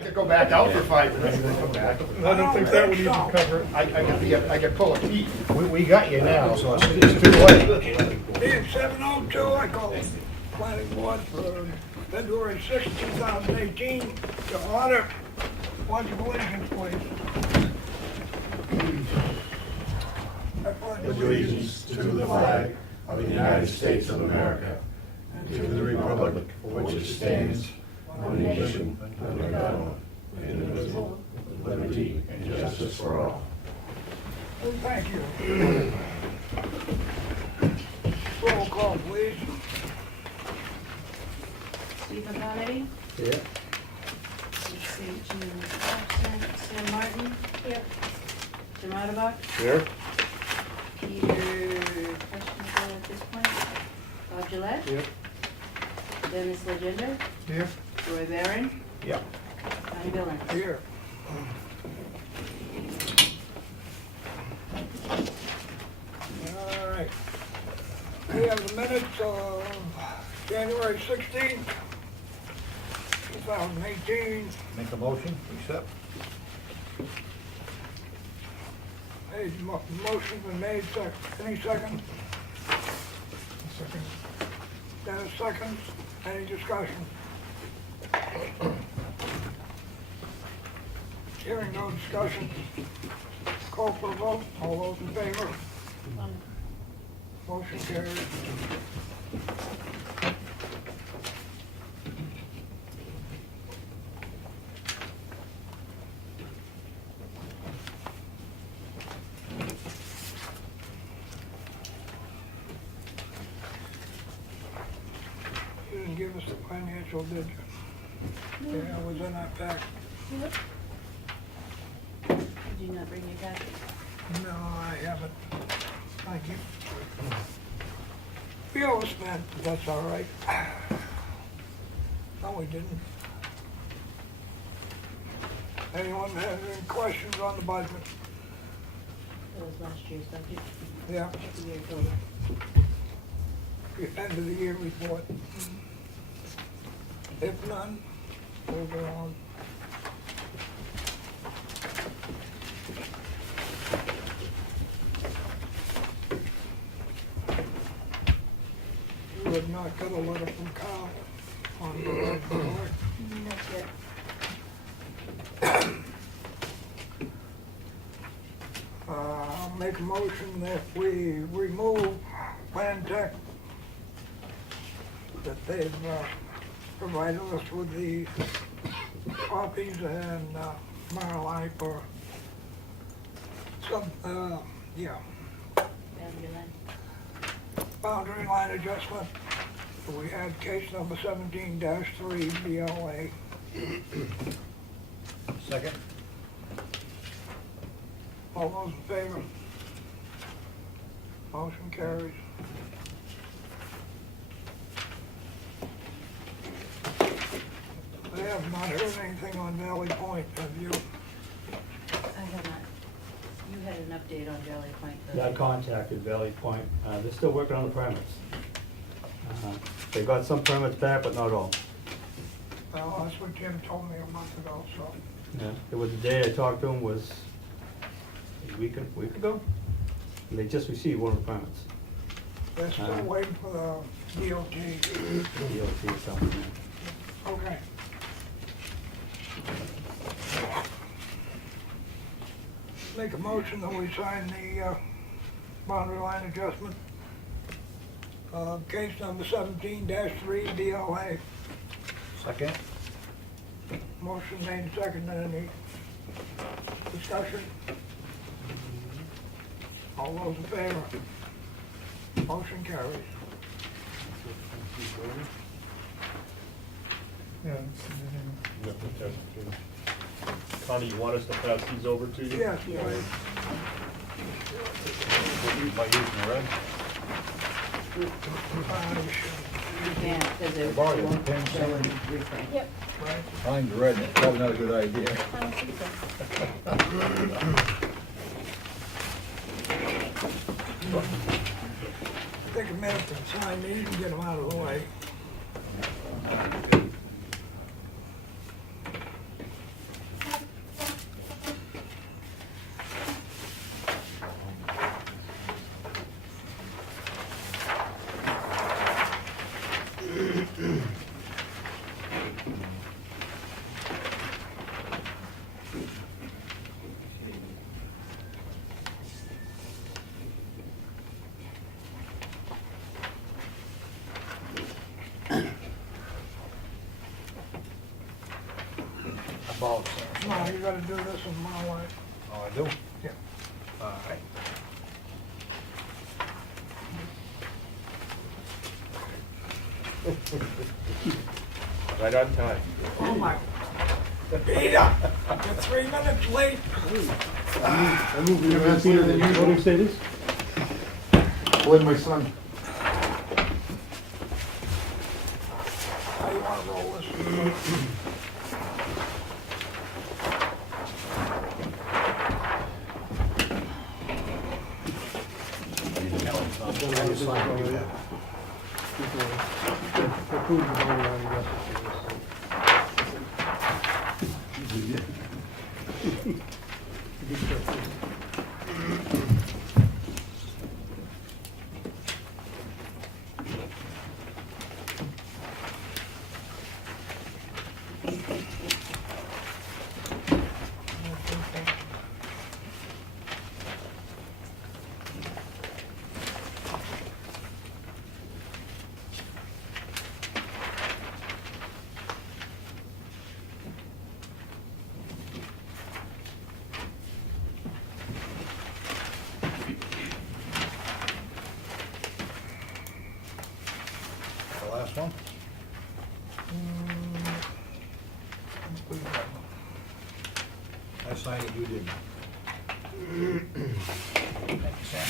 could go back out for 5 minutes and then come back. I don't think that would even cover it. I could pull a Pete. We got you now, so it's too late. Being 7:02, I call the planning board for February 6, 2018 to order. Pledge of allegiance, please. I pledge Allegiance to the flag of the United States of America and to the republic for which it stands, one nation, under God, indivisible, with liberty and justice for all. Thank you. Roll call, please. Stephen Kennedy? Yeah. Sam Martin? Here. Jim Otterbach? Here. Peter, questionable at this point? Bob Gillette? Yep. Dennis Legendre? Here. Roy Barron? Yep. Condict Billings? Here. All right. We have the minutes of January 16th, 2018. Make a motion, accept. Motion's been made, any second? Second. Dennis seconds, any discussion? Hearing no discussion, call for a vote, all those in favor? Motion carries. You didn't give us the financial, did you? Yeah, it was in that pack. Yep. Did you not bring your packet? No, I haven't. Thank you. We overspent, but that's all right. No, we didn't. Anyone have any questions on the budget? That was last year's budget. Yeah, The year total. the end of the year report. If none, we'll go on. We have not got a letter from Carl on the road report. Not yet. I'll make a motion that we remove Plan Tech, that they've provided us with the copies and Marlite for some, yeah, Boundary line. boundary line adjustment. We had case number 17-3 BLA. Second. All those in favor? Motion carries. I have not heard anything on Valley Point, have you? I have not. You had an update on Valley Point. Yeah, I contacted Valley Point. They're still working on the permits. They got some permits back, but not all. Well, that's what Jim told me a month ago, so. Yeah, it was the day I talked to them was a week ago. And they just received one of the permits. They're still waiting for the DOT. DOT or something. Okay. Make a motion that we sign the boundary line adjustment. Case number 17-3 DLA. Second. Motion made, seconded. Any discussion? All those in favor? Motion carries. Connie, you want us to pass these over to you? Yes, please. By using the red? You can't, because it Bargain, won't pen, show sign. in reframe. Yep. Mine's red, that's probably not a good idea. I don't think so. Take a minute to sign these and get them out of the way. Bob. No, you gotta do this in my way. Oh, I do? Yeah. All right. Right on time. Oh my, Peter, you're 3 minutes late. I move we advance later than What do usual. you say this? Blame my son. How you wanna roll this? The last one? I signed it, you didn't. Thank you, Sam.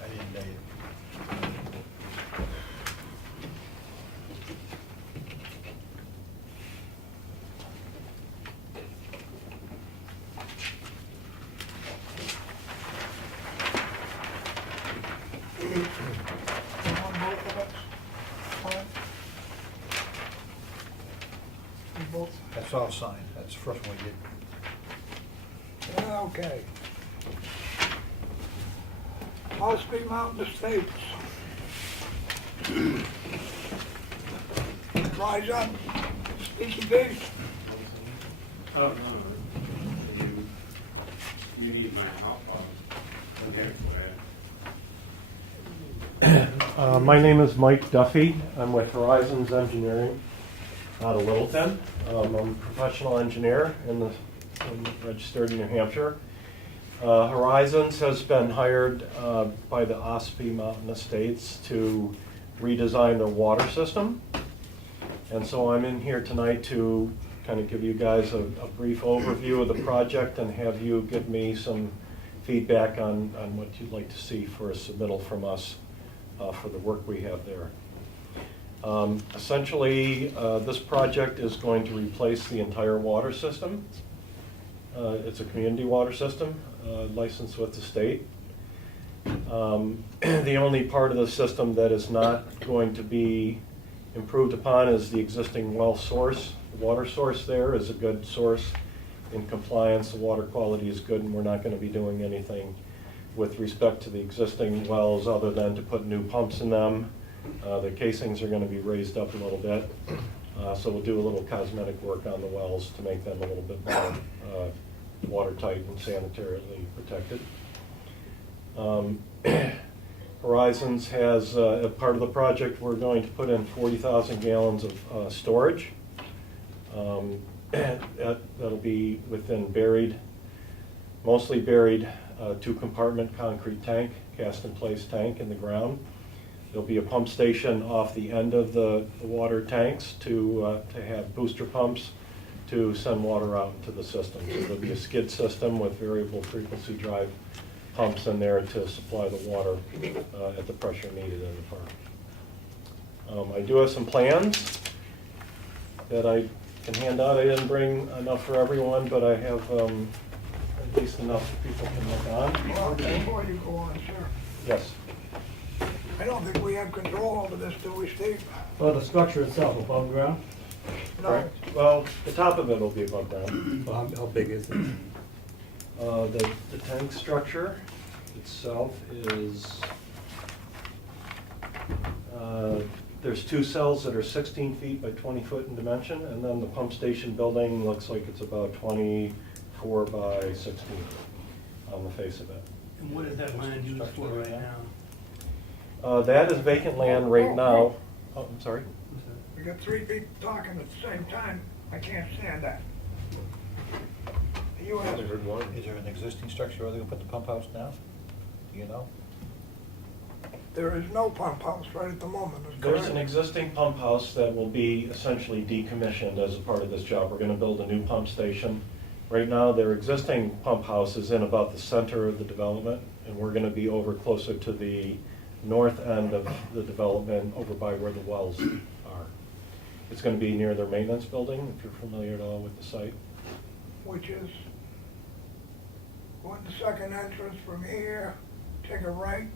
I didn't date it. You want both of us? Fine. You both? That's all signed. That's the first one we did. Yeah, okay. Ossipee Mountain Estates. Rise up, speaky beast. Oh, no, you need my help. Okay. My name is Mike Duffy. I'm with Horizons Engineering out of Littleton. I'm a professional engineer registered in New Hampshire. Horizons has been hired by the Ossipee Mountain Estates to redesign their water system. And so I'm in here tonight to kind of give you guys a brief overview of the project and have you give me some feedback on what you'd like to see for a submittal from us for the work we have there. Essentially, this project is going to replace the entire water system. It's a community water system licensed with the state. The only part of the system that is not going to be improved upon is the existing well source. The water source there is a good source in compliance. The water quality is good, and we're not going to be doing anything with respect to the existing wells other than to put new pumps in them. The casings are going to be raised up a little bit, so we'll do a little cosmetic work on the wells to make them a little bit more watertight and sanitarily protected. Horizons has, a part of the project, we're going to put in 40,000 gallons of storage. That'll be within mostly buried 2-compartment concrete tank, cast-in-place tank in the ground. There'll be a pump station off the end of the water tanks to have booster pumps to send water out into the system. So there'll be a skid system with variable frequency drive pumps in there to supply the water at the pressure needed in the park. I do have some plans that I can hand out. I didn't bring enough for everyone, but I have at least enough people can look on. Well, before you go on, sir, Yes. I don't think we have control over this, do we, Steve? Well, the structure itself above ground, No. Correct. Well, the top of it will be above ground. well, how big is it? The tank structure itself is There's 2 cells that are 16 feet by 20 foot in dimension, and then the pump station building looks like it's about 24 by 16 on the face of it. And what is that land used for right now? That is vacant land right now. Oh, I'm sorry? We got 3 people talking at the same time. I can't stand that. You have, Is there an existing structure where they're gonna put the pump house now? Do you know? there is no pump house right at the moment, is There's correct? an existing pump house that will be essentially decommissioned as a part of this job. We're gonna build a new pump station. Right now, their existing pump house is in about the center of the development, and we're gonna be over closer to the north end of the development, over by where the wells are. It's gonna be near their maintenance building, if you're familiar at all with the site. Which is, go in the second entrance from here, take a right,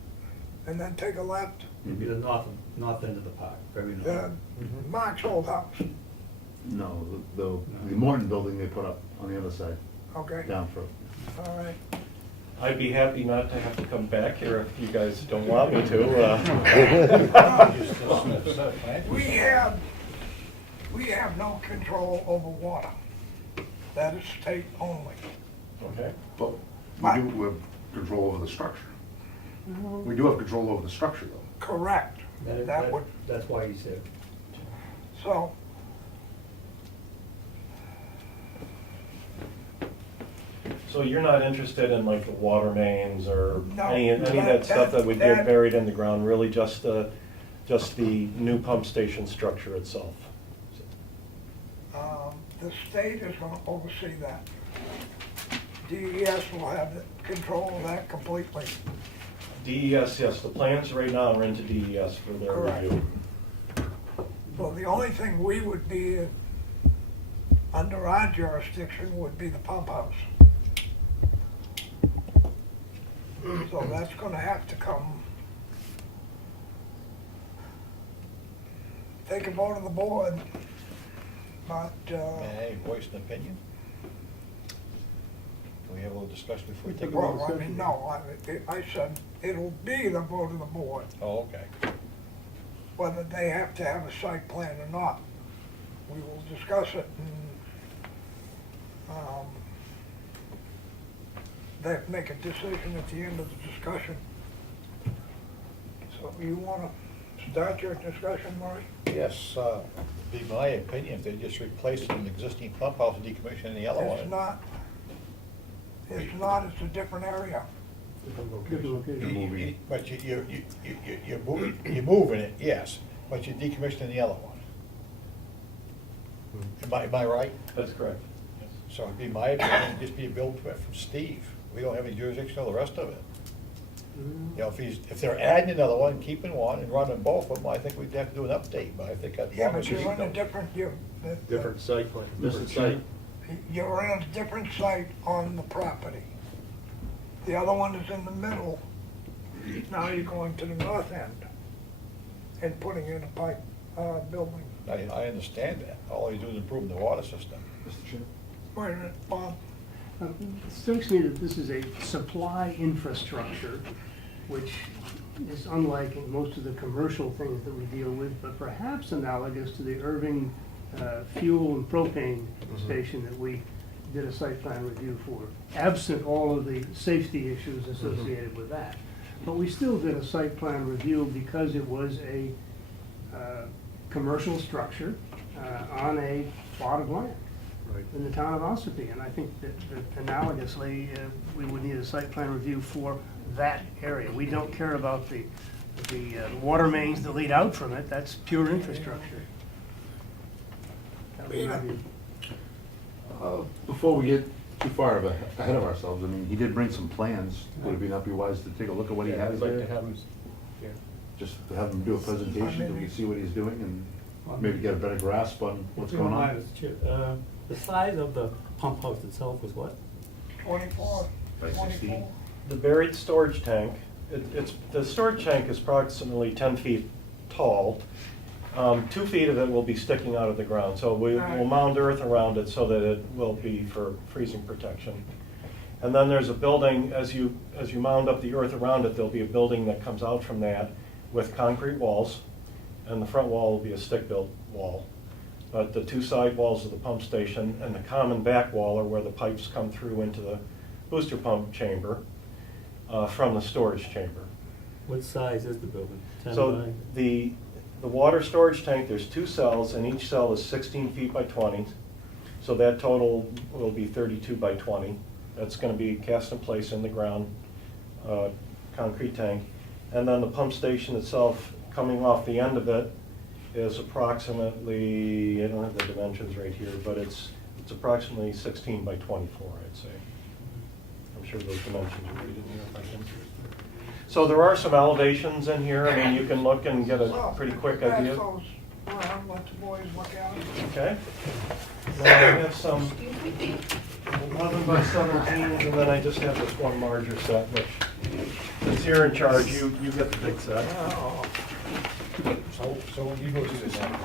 and then take a left. It'd be the north end of the park, very north. Mark's old house, No, the Morton building they put up on the other side, okay? down for. All right. I'd be happy not to have to come back here if you guys don't want me to. We have no control over water. That is state only. Okay. But we do have control over the structure. We do have control over the structure, though. Correct. That would, That's why he's there. so, So you're not interested in like the water mains or No, any of that stuff that would that- get buried in the ground, really just the new pump station structure itself? the state is gonna oversee that. DES will have the control of that completely. DES, yes, the plans right now are into DES for their Correct. review. So the only thing we would be under our jurisdiction would be the pump house. So that's gonna have to come. Take a vote of the board, but, May I voice an opinion? Can we have a little discussion before we take a vote? well, I mean, no, I said it'll be the vote of the board, Oh, okay. whether they have to have a site plan or not. We will discuss it and, they make a decision at the end of the discussion. So you wanna start your discussion, Murray? Yes, be my opinion, if they just replaced an existing pump house and decommissioned the other It's one. not, it's a different area. But you're moving it, yes, but you're decommissioning the other one. Am I right? That's correct. Yes. So it'd be my opinion, just be a bill permit from Steve. We don't have any jurisdiction over the rest of it. You know, if they're adding another one, keeping one and running both of them, I think we'd have to do an update, but I think that's. Yeah, but you're in a different, Different site plan. Different site. you're in a different site on the property. The other one is in the middle. Now you're going to the north end and putting in a pipe, building. I understand that. All he's doing is improving the water system. Mr. Chair? Wait a minute, Bob. It strikes me that this is a supply infrastructure, which is unlike in most of the commercial things that we deal with, but perhaps analogous to the Irving fuel and propane station that we did a site plan review for, absent all of the safety issues associated with that. But we still did a site plan review because it was a commercial structure on a plot of land in the town of Ossipee. And I think that analogously, we would need a site plan review for that area. We don't care about the water mains that lead out from it. That's pure infrastructure. That would be my view. Before we get too far ahead of ourselves, I mean, he did bring some plans. Would it not be wise to take a look at what he has there? Just to have him do a presentation, so we can see what he's doing and maybe get a better grasp on what's going on. The size of the pump house itself was what? 24, By 16. 24. The buried storage tank, the storage tank is approximately 10 feet tall. 2 feet of it will be sticking out of the ground, so we will mound earth around it so that it will be for freezing protection. And then there's a building, as you mound up the earth around it, there'll be a building that comes out from that with concrete walls. and the front wall will be a stick-built wall. But the two side walls of the pump station and the common back wall are where the pipes come through into the booster pump chamber from the storage chamber. What size is the building? 10 So by? the water storage tank, there's two cells, and each cell is 16 feet by 20. So that total will be 32 by 20. That's going to be cast in place in the ground concrete tank. And then the pump station itself, coming off the end of it, is approximately, I don't have the dimensions right here, but it's approximately 16 by 24, I'd say. I'm sure those dimensions are right in here if I can. So there are some elevations in here. I mean, you can look and get a pretty quick idea. Pass those around, let the boys look at it. Okay. Now I have some 11 by 17s, and then I just have this one larger set, which, since you're in charge, you get the big set. So when you go through this now.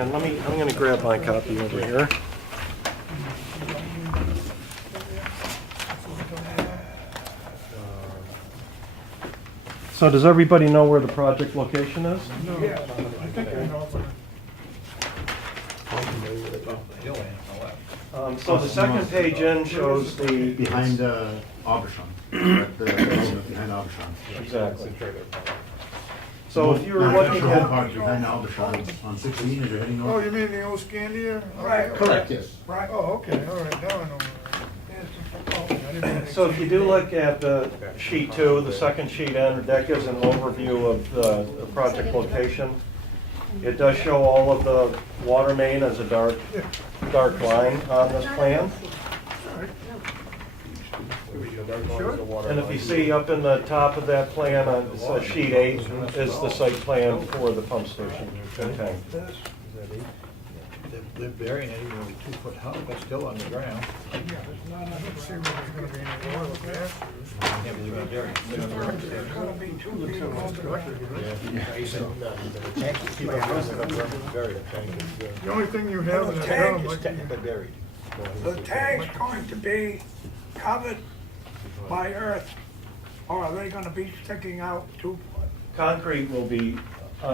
And I'm gonna grab my copy over here. So does everybody know where the project location is? Yeah, I think I know. So the second page in shows the... Behind Auberchon, behind Auberchon. Exactly. So if you were looking Home at... Park behind Auberchon on 16, as you're heading Oh, north. you mean the old Scandia? Right. Correct, yes. Right, oh, okay, all right, now I know. So if you do look at sheet 2, the second sheet in, that gives an overview of the project location. It does show all of the water main as a dark line on this plan. And if you see up in the top of that plan, it says sheet 8 is the site plan for the pump station tank. They're burying it even with a 2-foot hump, but still on the ground. Yeah, it's not, I don't see where there's gonna be any oil there. Yeah, but they're gonna bury it. There's gonna be 2 feet above the ground. Yeah, he said, the tank is keep on running, they're gonna bury the tank. The only thing you have in The the tank ground, is like, technically buried. the tank's going to be covered by earth, or are they gonna be sticking out 2 foot? Concrete will be,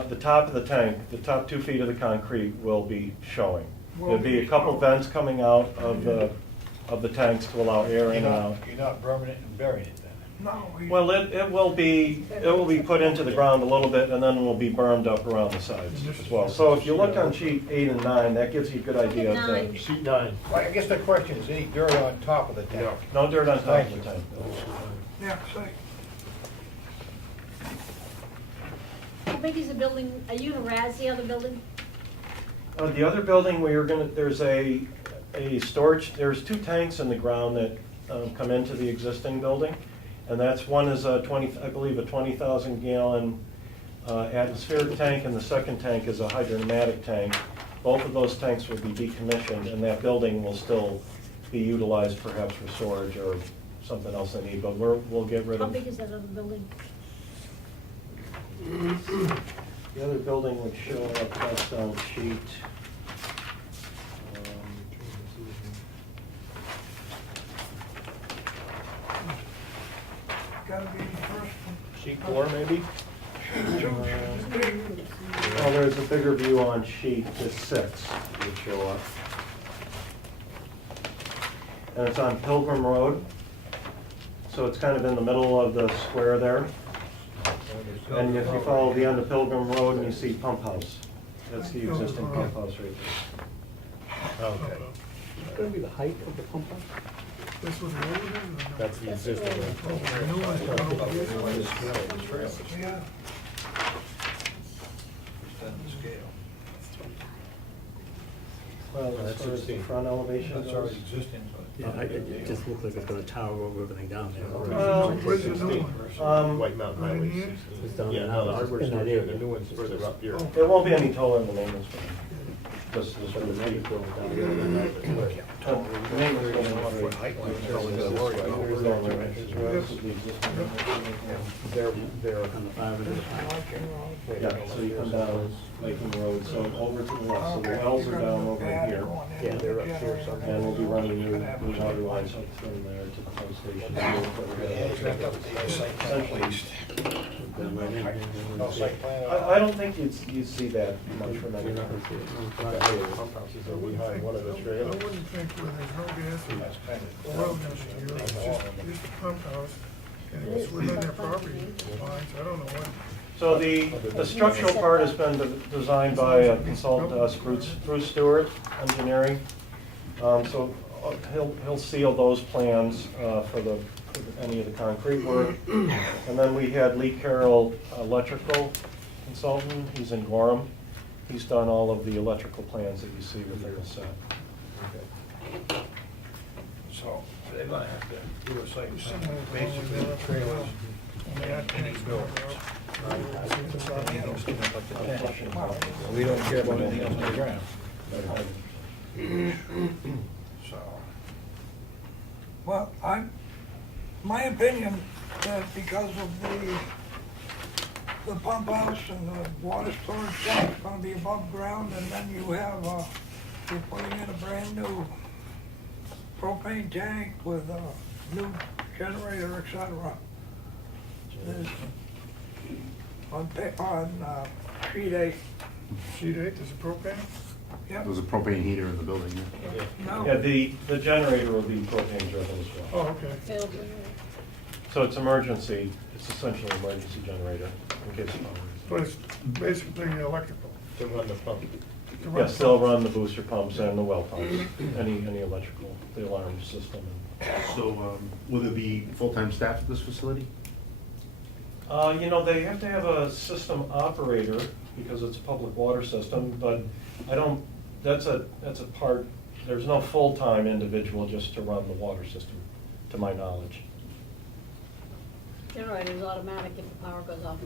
the top of the tank, the top 2 feet of the concrete will be showing. There'll be a couple vents coming out of the tanks to allow air in and out. You're not burning it and burying it then? No. Well, it will be put into the ground a little bit, and then will be bermed up around the sides as well. So if you look on sheet 8 and 9, that gives you a good idea of the... Sheet 9. Well, I guess the question is, any dirt on top of the tank? No dirt on top of the tank. Yeah, see. How big is the building? Are you gonna razz the other building? The other building, there's a storage, there's 2 tanks in the ground that come into the existing building. And one is I believe a 20,000 gallon atmospheric tank, and the second tank is a hydromatic tank. Both of those tanks will be decommissioned, and that building will still be utilized perhaps for storage or something else they need, but we'll get rid How of. big is that other building? The other building would show up just on sheet. Gotta be the first one. Sheet 4 maybe? Well, there's a bigger view on sheet 6 would show up. And it's on Pilgrim Road. So it's kind of in the middle of the square there. And if you follow the end of Pilgrim Road and you see Pump House, that's the existing pump house right there. Okay. It's gonna be the height of the pump house? This was the old one? That's the existing one. The new one's going over here. Yeah. Well, as far as the front elevation That's goes. already existing, but. Yeah, it just looks like it's gonna tower over everything down there. Well, Where's the new one? White Mountain Right Highway here? 16. It's down Yeah, there no, now, the in hardware that store, area. the new one's further up here. There won't be any taller in the maintenance plan. Just But the main building down there. The neighbor's gonna want to put height line, that's all we gotta worry about. Here's all the ranches roads, the existing. They're on the 500. Yeah, so you come down Lakeland Road, so over to the left, so the wells are down over here. Yeah, they're up here somewhere. And we'll be running new water lines up from there to the pump station. Back up the site plan, please. No site plan. I don't think you'd see that much from any. Pump houses are behind one of the I trailers. wouldn't think where there's no gas or That's kind of. oil industry, it's just a pump house, and it's within their property lines, I don't know what. So the structural part has been designed by a consultant, Bruce Stewart Engineering. So he'll seal those plans for any of the concrete work. And then we had Lee Carroll, electrical consultant, he's in Gorham. He's done all of the electrical plans that you see within the set. So they're gonna have to do a site plan, Similar to basically the trailers. Any We don't care about anything else on the ground. So. Well, my opinion, that because of the pump house and the water storage tank's gonna be above ground, and then you have, you're putting in a brand new propane tank with a new generator, et cetera. There's, on sheet 8. Sheet 8, there's a propane? Yep. There's a propane heater in the building, yeah. No. Yeah, the generator will be propane driven as well. Oh, okay. Failed generator. So it's emergency, it's essentially an emergency generator in case of power. But it's basically electrical. To run the pump. Yes, they'll run the booster pumps and the well pumps, any electrical, the alarm system. So, will there be full-time staff at this facility? You know, they have to have a system operator because it's a public water system, but that's a part, there's no full-time individual just to run the water system, to my knowledge. Generator is automatic if the power goes off.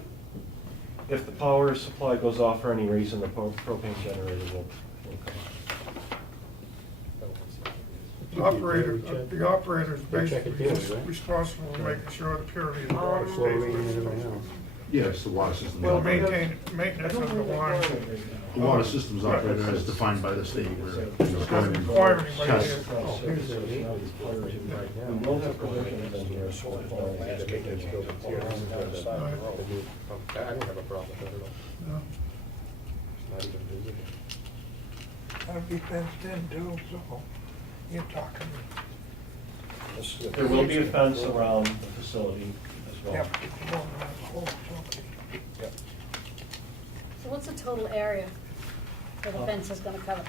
If the power supply goes off for any reason, the propane generator will come on. The operator is Check it basically daily, right? responsible for making sure the purity of the water stays where it's supposed to. Yes, the water system. Well, operator. maintenance of the line. The water systems operator is defined by the state where it's going Doesn't to require anybody test. here. We will have provisions in here for I don't have a problem with that at all. No, It's not even visible. that'd be fenced in too, so you're talking, There will be a fence around the facility as well. yep, it's more than a whole facility. So what's the total area that the fence is gonna cover?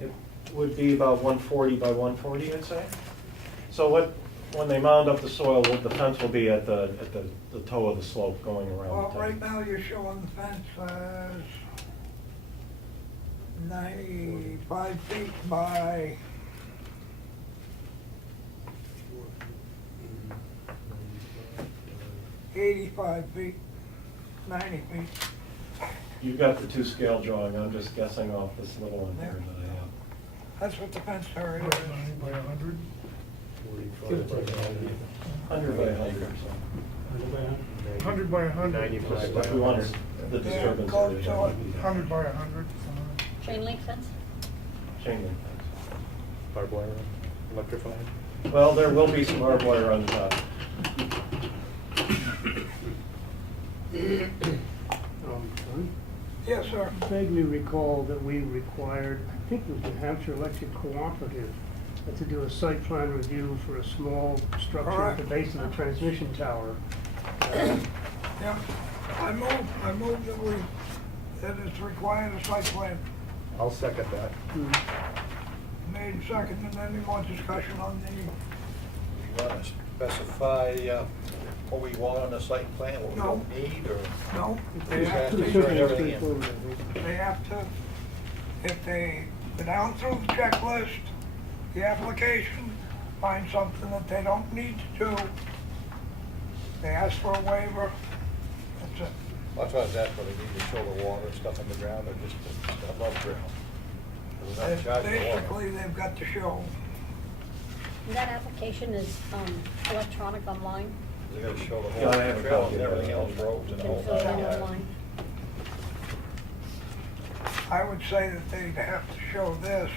It would be about 140 by 140, I'd say. So when they mound up the soil, the fence will be at the toe of the slope going around Well, the right tank. now you're showing the fence as 95 feet by 85 feet, 90 feet. You've got the two scale drawing, I'm just guessing off this little one here that I have. That's what the fence area is. 90 by 100? 100 by 100 or so. 100 by 100. 95 by If we want 100. the Yeah, disturbance code area. so 100 by 100. Chain link fence? Chain link Barbed wire, electrified. fence. Well, there will be some barbed wire on the top. Yes, sir. I vaguely recall that we required, I think it was New Hampshire Electric Cooperative, to do a site plan review for a small structure at the base of the transmission tower. Yeah, I move that it's required a site plan. I'll second that. Made second, and any more discussion on the, You wanna specify what we want on the site plan, what we No. don't need, or? no, They have to Pretty turn simple, everything in. straightforward, I think. they have to, if they go down through the checklist, the application, find something that they don't need to do. They ask for a waiver, that's it. That's why I was asking whether they need to show the water and stuff in the ground or just above ground. We're not charging the water. Basically, they've got to show. And that application is electronic online? They gotta show the Yeah, I whole have a trail copy and of that. everything else, roads You and the can whole fill it thing. in yeah. online? I would say that they'd have to show this.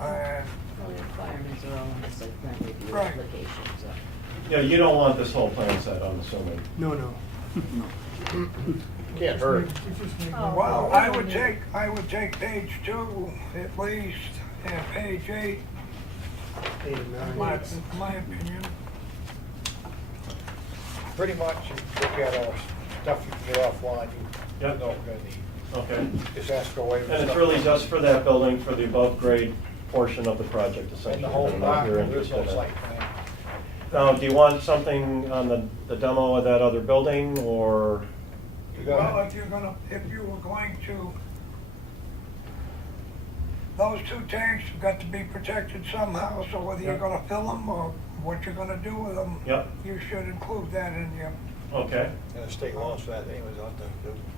And All the requirements are all on the site plan review Right. application, so. Yeah, you don't want this whole plan set, I'm assuming. No, no. Can't hurt. Oh, well, I would take page 2 at least, and page 8, 8 and 9. my opinion. Pretty much, you look at stuff you can get offline, you Yep. know what we're gonna need. Okay. Just ask for a waiver. And it's really just for that building, for the above grade portion of the project essentially. And the whole I don't know if park, you're there's no interested in. site plan. Now, do you want something on the demo of that other building, or? You Well, got if you were going to, those 2 tanks have got to be protected somehow, so whether you're Yeah. gonna fill them or what you're gonna do with them, Yep. you should include that in your, Okay. and the state laws for that anyways, aren't they?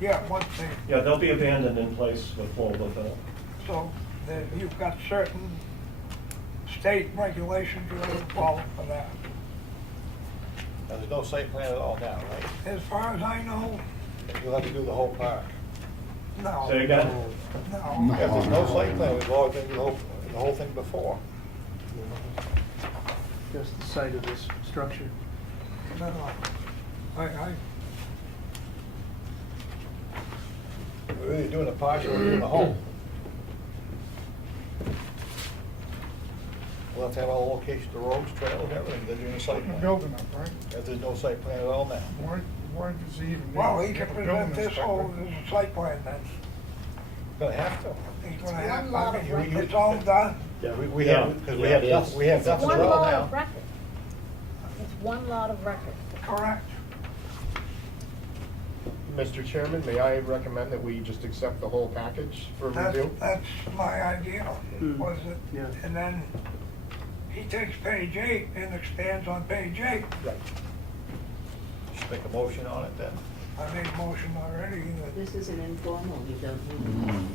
yeah, one thing. Yeah, they'll be abandoned in place with full within. So that you've got certain state regulations you have to follow for that. Now, there's no site plan at all now, right? As far as I know, And you'll have to do the whole park. no. Say again? No. If there's no site plan, we've all done the whole thing before. Just the site of this structure. No. I, We're really doing a partial, we're doing the whole. We'll have to have all the locations, the roads, trails, everything, they're doing a site plan. building up, right? If there's no site plan at all now. Why does he even? Well, he can present this whole, this site plan then. Gonna have to. He's gonna One have, lot I of mean, record. it's all done. We Yeah. have, because we have nothing, we have It's nothing one at all lot of now. record. It's one lot of record. Correct. Mr. Chairman, may I recommend that we just accept the whole package for review? That's my idea, was it? Yeah. And then he takes page 8 and expands on page 8. Right. Just make a motion on it then. I made a motion already. that- This is an informal, you don't need,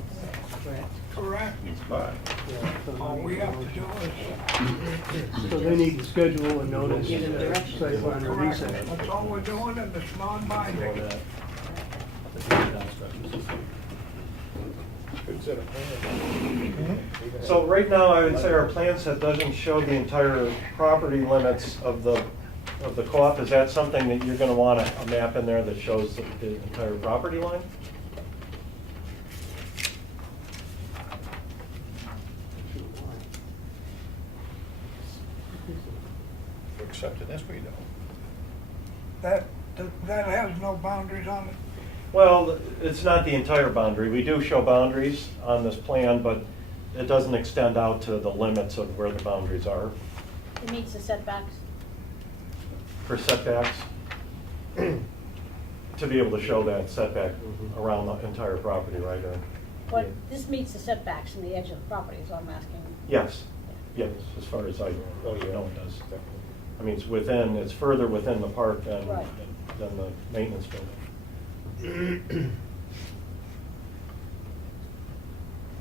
correct? Correct. Fine. Yeah, so All we have to do is, So they need to schedule a notice. Give them direction. Site plan review correct, session. that's all we're doing, and it's non-binding. Consider plan. So right now, I would say our plan set doesn't show the entire property limits of the co-op. Is that something that you're gonna want a map in there that shows the entire property line? We're accepting this, we don't. That has no boundaries on it. Well, it's not the entire boundary. We do show boundaries on this plan, but it doesn't extend out to the limits of where the boundaries are. It meets the setbacks. For setbacks, to be able to show that setback around the entire property, right? Or- But this meets the setbacks from the edge of the property, is what I'm asking. Yes, yes, as far as I know it does. I mean, it's further within the park than Right. than the maintenance building.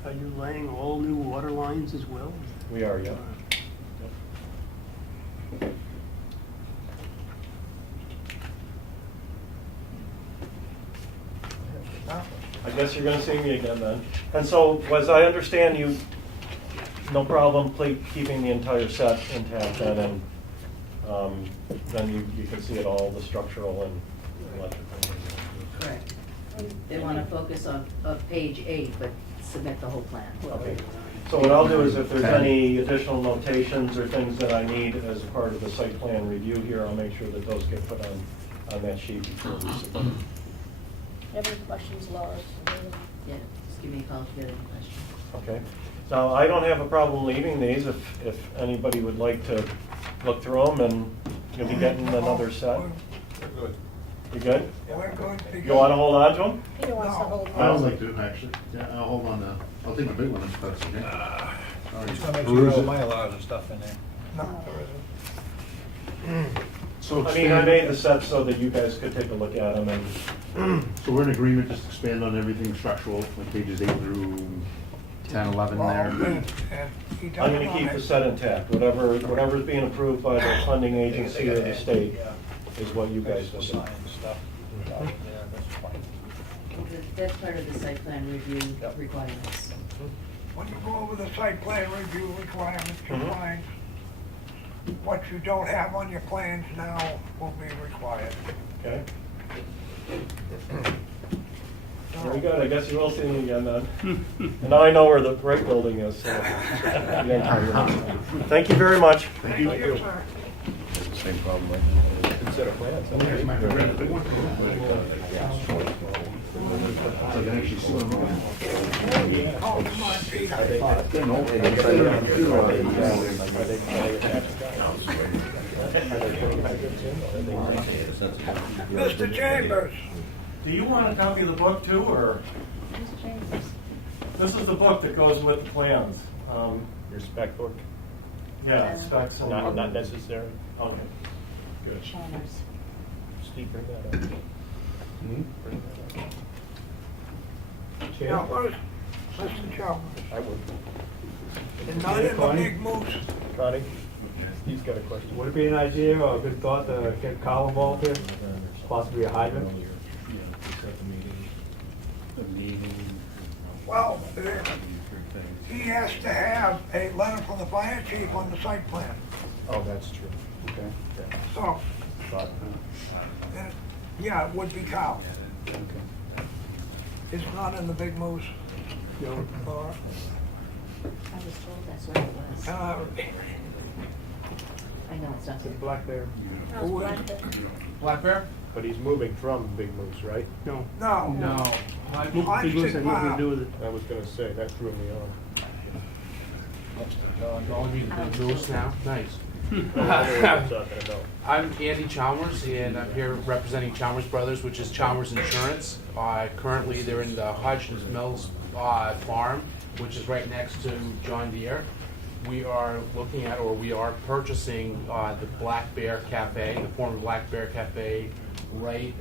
Are you laying all new water lines as well? We are, yeah. I guess you're gonna see me again then. And so, as I understand you, no problem keeping the entire set intact then, and then you can see it all, the structural and electrical. Correct. They want to focus on page 8, but submit the whole plan. Okay. So what I'll do is if there's any additional notations or things that I need as a part of the site plan review here, I'll make sure that those get put on that sheet before we submit. You have any questions, Laura? Yeah, just give me a call if you have any questions. Okay. Now, I don't have a problem leaving these if anybody would like to look through them, and you'll be getting another set. We're good. You good? We're good. You wanna hold on to them? Peter wants to No. hold I would on. like to, actually. Yeah, I'll hold on to, I'll take the big one if that's okay. Just wanna make sure all my alarms and stuff in there. No, there isn't. So I mean, I made the set so that you guys could take a look at them and, So we're in agreement, just expand on everything structural, like pages 8 through 10, 11 Well, there. and he I'm doesn't gonna want keep it. the set intact. Whatever's being approved by the funding agency or the state is what you guys will do. Sign stuff. Yeah, that's fine. That's part of the site plan review Yep. requirements. When you go over the site plan review requirements, you Mhm. find what you don't have on your plans now will be required. Okay? Very good, I guess you will see me again then. And now I know where the right building is, so. Thank you very much. Thank you, sir. Same problem, right? Instead of plans. Here's my favorite big one. So I can actually see them all. Oh, come on, Peter. Getting old. I get it on the computer. Mr. Chambers, Do you want a copy of the book too, or? Mr. Chambers. This is the book that goes with the plans. Your spec book, Yeah, specs and. not necessary. Okay, good. Chalmers. Steve, bring that up. Bring that up. now where's Mr. Chalmers? I would. And not in the big moose. Connie, Steve's got a question. Would it be an idea or a good thought to get Kyle involved here? Possibly a hydrant? Well, he has to have a letter from the fire chief on the site plan. Oh, that's true. Okay. So, But, yeah, it would be Kyle. Okay. It's not in the big moose. No. Or, I was told that's what it was. I know it's not. it's a black bear, How's Blackbird? black bear? But he's moving from Big Moose, right? No. no. Big Moose had nothing to do with it. I was gonna say, that threw me off. Calling me the big moose now? Nice. I don't know what I'm talking about. I'm Andy Chalmers, and I'm here representing Chalmers Brothers, which is Chalmers Insurance. Currently, they're in the Hodgins Mills farm, which is right next to John Deere. We are looking at, or we are purchasing the Black Bear Cafe, the former Black Bear Cafe, right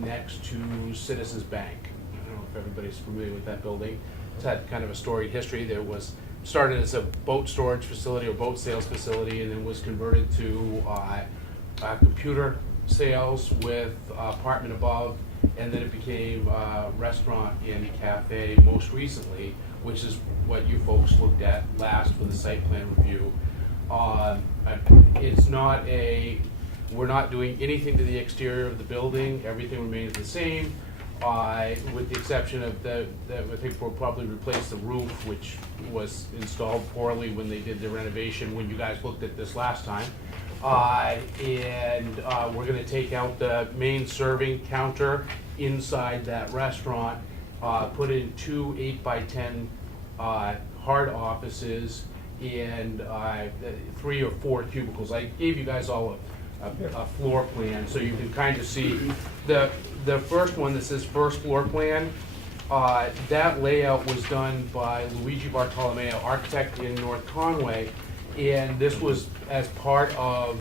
next to Citizens Bank. I don't know if everybody's familiar with that building. It's had kind of a storied history. There was started as a boat storage facility or boat sales facility, and then was converted to computer sales with apartment above, and then it became a restaurant and cafe most recently, which is what you folks looked at last for the site plan review. It's not a, we're not doing anything to the exterior of the building. Everything remains the same, with the exception of that I think we'll probably replace the roof, which was installed poorly when they did the renovation, when you guys looked at this last time. And we're gonna take out the main serving counter inside that restaurant, put in 2 8x10 hard offices and 3 or 4 cubicles. I gave you guys all a floor plan, so you can kind of see the first one that says first floor plan. That layout was done by Luigi Bartolomeo, architect in North Conway, and this was as part of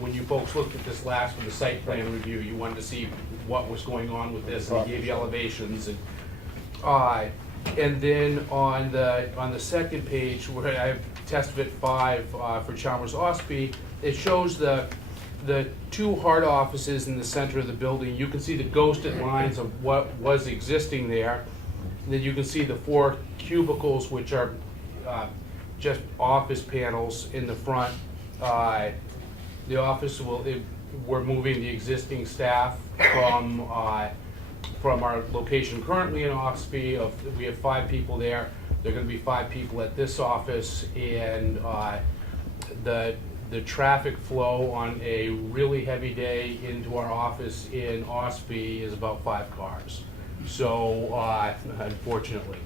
when you folks looked at this last for the site plan review. You wanted to see what was going on with this, and he gave you elevations and then on the second page, where I have test fit 5 for Chalmers Ossipee, it shows the 2 hard offices in the center of the building. You can see the ghosted lines of what was existing there. And then you can see the 4 cubicles, which are just office panels in the front. The office we're moving the existing staff from our location currently in Ossipee. We have 5 people there. There are going to be 5 people at this office, and the traffic flow on a really heavy day into our office in Ossipee is about 5 cars. So unfortunately,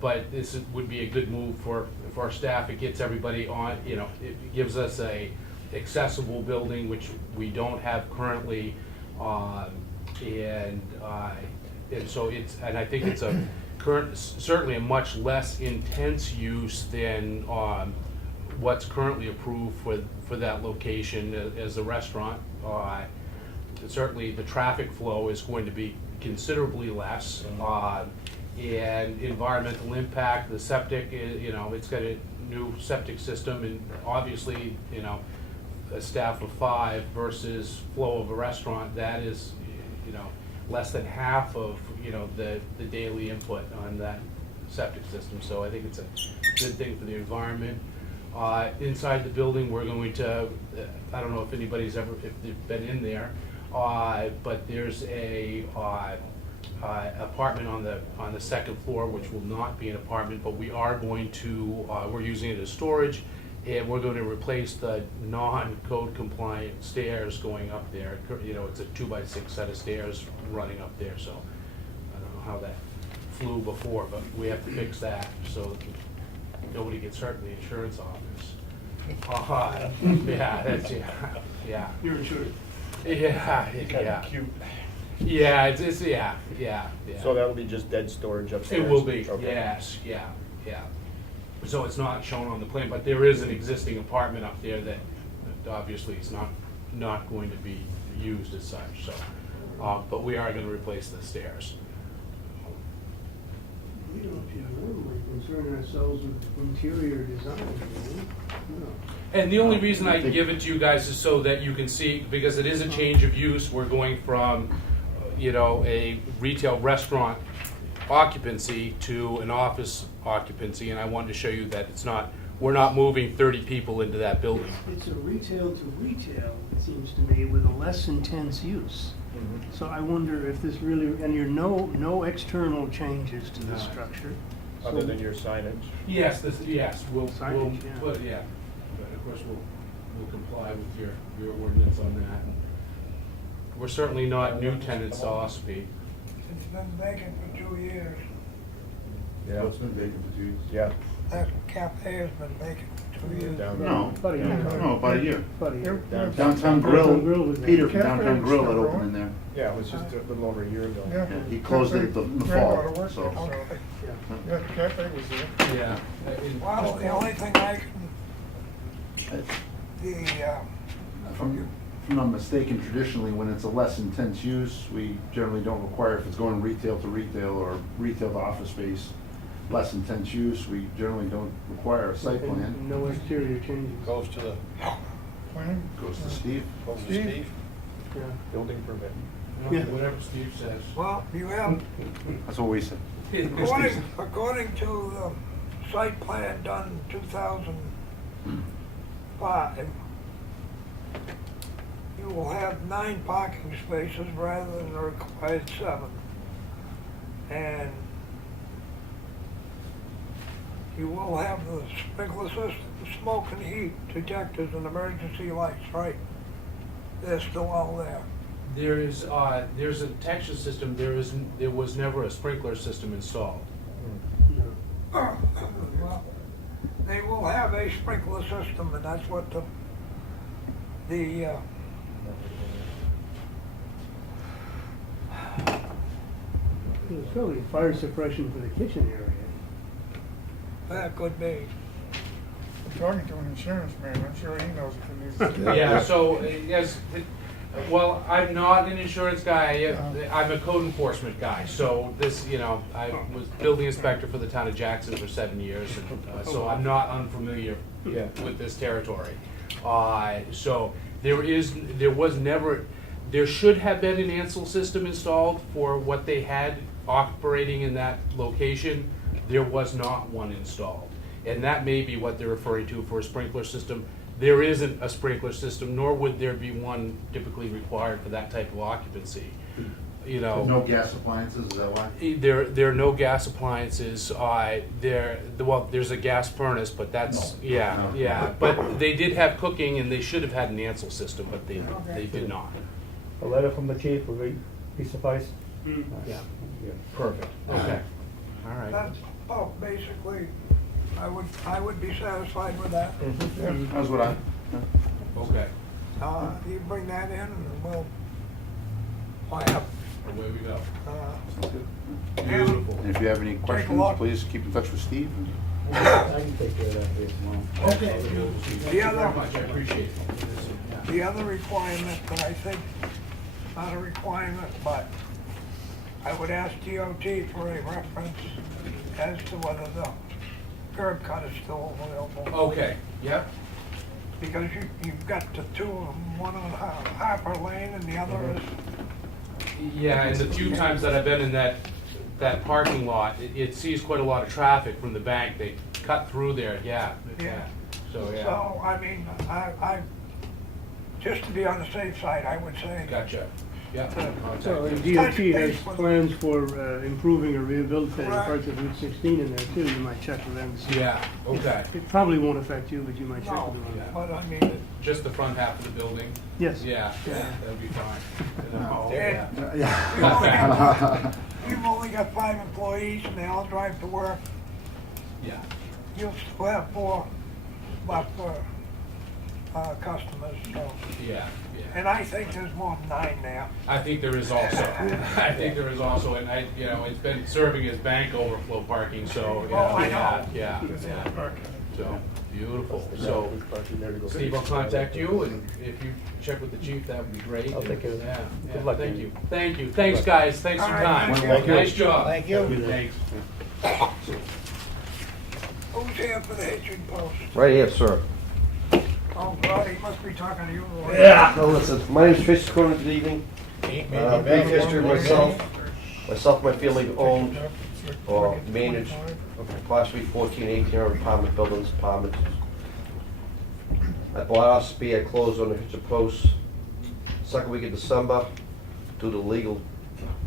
but this would be a good move for our staff. It gets everybody on. It gives us a accessible building, which we don't have currently. And so and I think it's certainly a much less intense use than what's currently approved for that location as a restaurant. Certainly the traffic flow is going to be considerably less. And environmental impact, the septic, it's got a new septic system, and obviously, a staff of 5 versus flow of a restaurant, that is, less than half of, the daily input on that septic system. So I think it's a good thing for the environment. Inside the building, we're going to, I don't know if anybody's if they've been in there, but there's a apartment on the second floor, which will not be an apartment, but we are going to, we're using it as storage, and we're going to replace the non-code compliant stairs going up there. It's a 2x6 set of stairs running up there, so I don't know how that flew before, but we have to fix that so nobody gets hurt in the insurance office. Yeah, that's, yeah. You're insured. Yeah. Cute. Yeah, it's So that'll be just dead storage upstairs? It will be, Okay. yes, yeah. So it's not shown on the plan, but there is an existing apartment up there that obviously is not going to be used as such, so. But we are gonna replace the stairs. We don't normally concern ourselves with interior design, do we? No. And the only reason I give it to you guys is so that you can see, because it is a change of use. We're going from, a retail restaurant occupancy to an office occupancy, and I wanted to show you that we're not moving 30 people into that building. It's a retail to retail, it seems to me, with a less intense use. So I wonder if this really, and you're no external changes to the structure. Other than your signage? Yes, we'll Signage, yeah. put, yeah. But of course, we'll comply with your ordinance on that. We're certainly not new tenants to Ossipee. It's been vacant for 2 years. Yeah. What's been vacant for 2 years? Yeah. That cafe has been vacant for 2 years. Down No, About a year. no, about a year. About a year. Down- Downtown Grill, was there. Peter from Cafe Downtown is Grill still had opened going? in there. Yeah, it was just a little over a year ago. Yeah. Yeah, he closed it in the Granddaughter fall, worked so. there, Okay. Yeah, the cafe was there. Yeah. Well, the only thing I can, If I'm not mistaken, traditionally, when it's a less intense use, we generally don't require, if it's going retail to retail or retail to office space, less intense use, we generally don't require a site plan. And no exterior changes. Goes to the, Planning. Goes to Steve. goes to Steve? Steve. Yeah. Building permit. Yeah. Whatever Steve says. well, you have, That's what we said. according to the site plan done in 2005, you will have 9 parking spaces rather than the required 7. And you will have the sprinkler system, smoke and heat detectors and emergency lights, right? They're still all there. There's a detection system. There was never a sprinkler system installed. No. Well, they will have a sprinkler system, and that's what There's probably fire suppression for the kitchen area. that could be. I'm talking to an insurance man, I'm sure he knows if it needs. Yeah, so, yes, well, I'm not an insurance guy, I'm a code enforcement guy, so this, I was building inspector for the town of Jackson for 7 years, and, so I'm not unfamiliar with this territory. So, there should have been an Ansel system installed for what they had operating in that location. There was not one installed. And that may be what they're referring to for a sprinkler system. There isn't a sprinkler system, nor would there be one typically required for that type of occupancy. No gas appliances, is that why? There are no gas appliances. There's a gas furnace, but that's, No. But they did have cooking, and they should have had an Ansel system, but they did not. A letter from the chief would be suffice? Yeah, perfect, okay, all right. That's, basically, I would be satisfied with that. That's what I. Okay, You bring that in and we'll have, away we go. Beautiful. And if you have any questions, look. please keep in touch with Steve. I can take care of that for you tomorrow. Okay. Thank you very much, I appreciate it. The other requirement that I think, not a requirement, but I would ask DOT for a reference as to whether the curb cut is still available. Okay, yep, Because you've got the two of them, one on Harper Lane and the other is, yeah, and the few times that I've been in that parking lot, it sees quite a lot of traffic from the bank, they cut through there, yeah. So, yeah, so, I mean, I, just to be on the safe side, I would say. gotcha, yeah. So, and Okay. DOT has plans for improving or rehabilitating Right. parts of Route 16 in there too, you might check with them. to see. Yeah, okay, It probably won't affect you, but you might check No, with them on that. but I mean, just the front half of the building, Yes. yeah, that'd be fine. No, yeah. You've only got 5 employees and they all drive to work. Yeah, You'll still have 4 left for customers, so. yeah, yeah. And I think there's more than 9 there. I think there is also, and I, you know, it's been serving as bank overflow parking, so, Oh, I know. yeah. So, beautiful, so, Steve, I'll contact you, and if you check with the chief, that would be great. I'll take care of that. Yeah, Good luck, thank man. you, thank you, thanks, guys, thanks for your All right, time. thank you. Nice job. Thank you. Thanks. Who's here for the hitching post? Right here, sir. Oh, God, he must be talking to you. Roy. No, listen, my name's Tracy Cronin, good evening. Brief history of myself. Myself and my family owned or managed approximately 14, 1800 apartment buildings, apartments. I bought Ossipee, I closed on the hitching post. Second week of December, due to legal,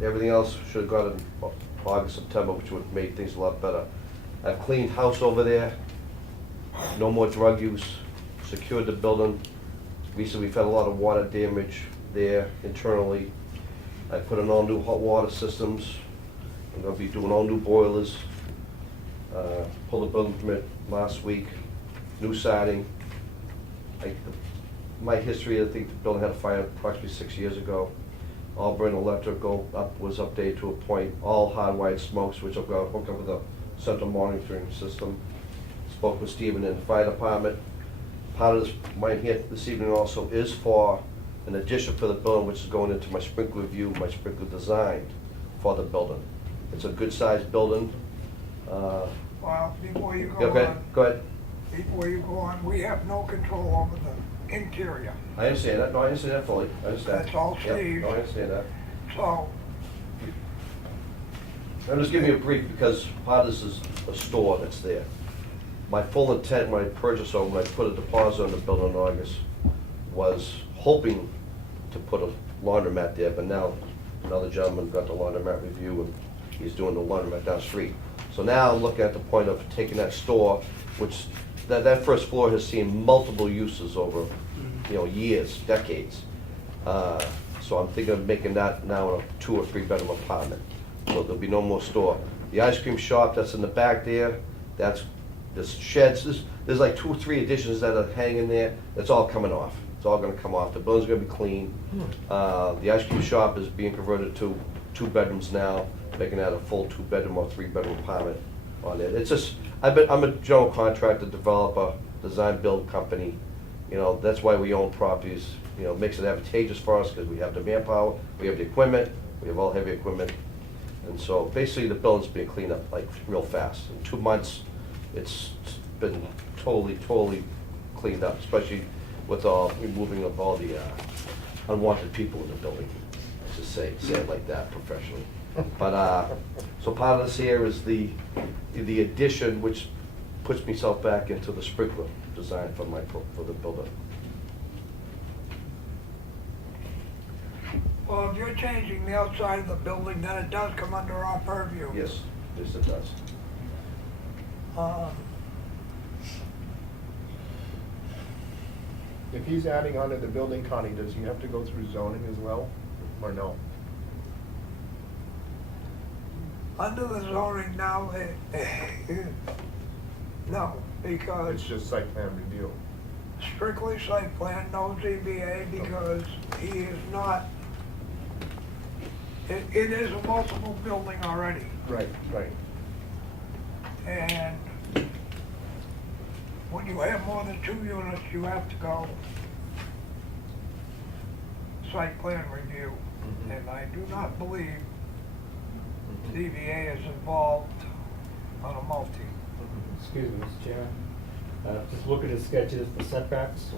everything else should have got in August, September, which would have made things a lot better. I've cleaned house over there, no more drug use, secured the building. Recently, we've had a lot of water damage there internally. I put in all new hot water systems. I'm gonna be doing all new boilers. Pulled the building permit last week, new siding. My history, I think the building had a fire approximately 6 years ago. All burn electrical was updated to a point, all hardwired smokes, which I've got hooked up with a central monitoring system. Spoke with Stephen in the fire department. Part of this, mine here this evening also is for an addition for the building, which is going into my sprinkler review, my sprinkler design for the building. It's a good sized building. Well, before you go Okay, on, go ahead. before you go on, we have no control over the interior. I understand that, no, I understand that fully, I understand. That's all Yep, Steve. no, I understand that. So, I'm just giving you a brief because part of this is a store that's there. My full intent when I purchased it, when I put a deposit on the building in August, was hoping to put a laundromat there, but now another gentleman got the laundromat review and he's doing the laundromat down the street. So now I'm looking at the point of taking that store, which, that first floor has seen multiple uses over, years, decades. So I'm thinking of making that now a 2 or 3 bedroom apartment. So there'll be no more store. The ice cream shop that's in the back there, there's sheds, there's like 2 or 3 additions that are hanging there, that's all coming off. It's all gonna come off, the building's gonna be clean. The ice cream shop is being converted to 2 bedrooms now, making that a full 2 bedroom or 3 bedroom apartment on it. It's just, I'm a general contractor, developer, design build company. That's why we own properties. It makes it advantageous for us because we have the manpower, we have the equipment, we have all heavy equipment. And so basically the building's being cleaned up like real fast. In 2 months, it's been totally cleaned up, especially with all removing of all the unwanted people in the building. Let's just say it like that professionally. But so part of this here is the addition, which puts myself back into the sprinkler design for the building. well, if you're changing the outside of the building, then it does come under our purview. Yes, it does. If he's adding onto the building, Connie, does he have to go through zoning as well, or no? Under the zoning now, no, It's because just site plan review. strictly site plan, no ZBA, because he is not, it is a multiple building already. Right, right. And when you have more than 2 units, you have to go site plan review. And I do not believe ZBA is involved on a multi. Excuse me, Mr. Chairman. Just looking at sketches, the setbacks,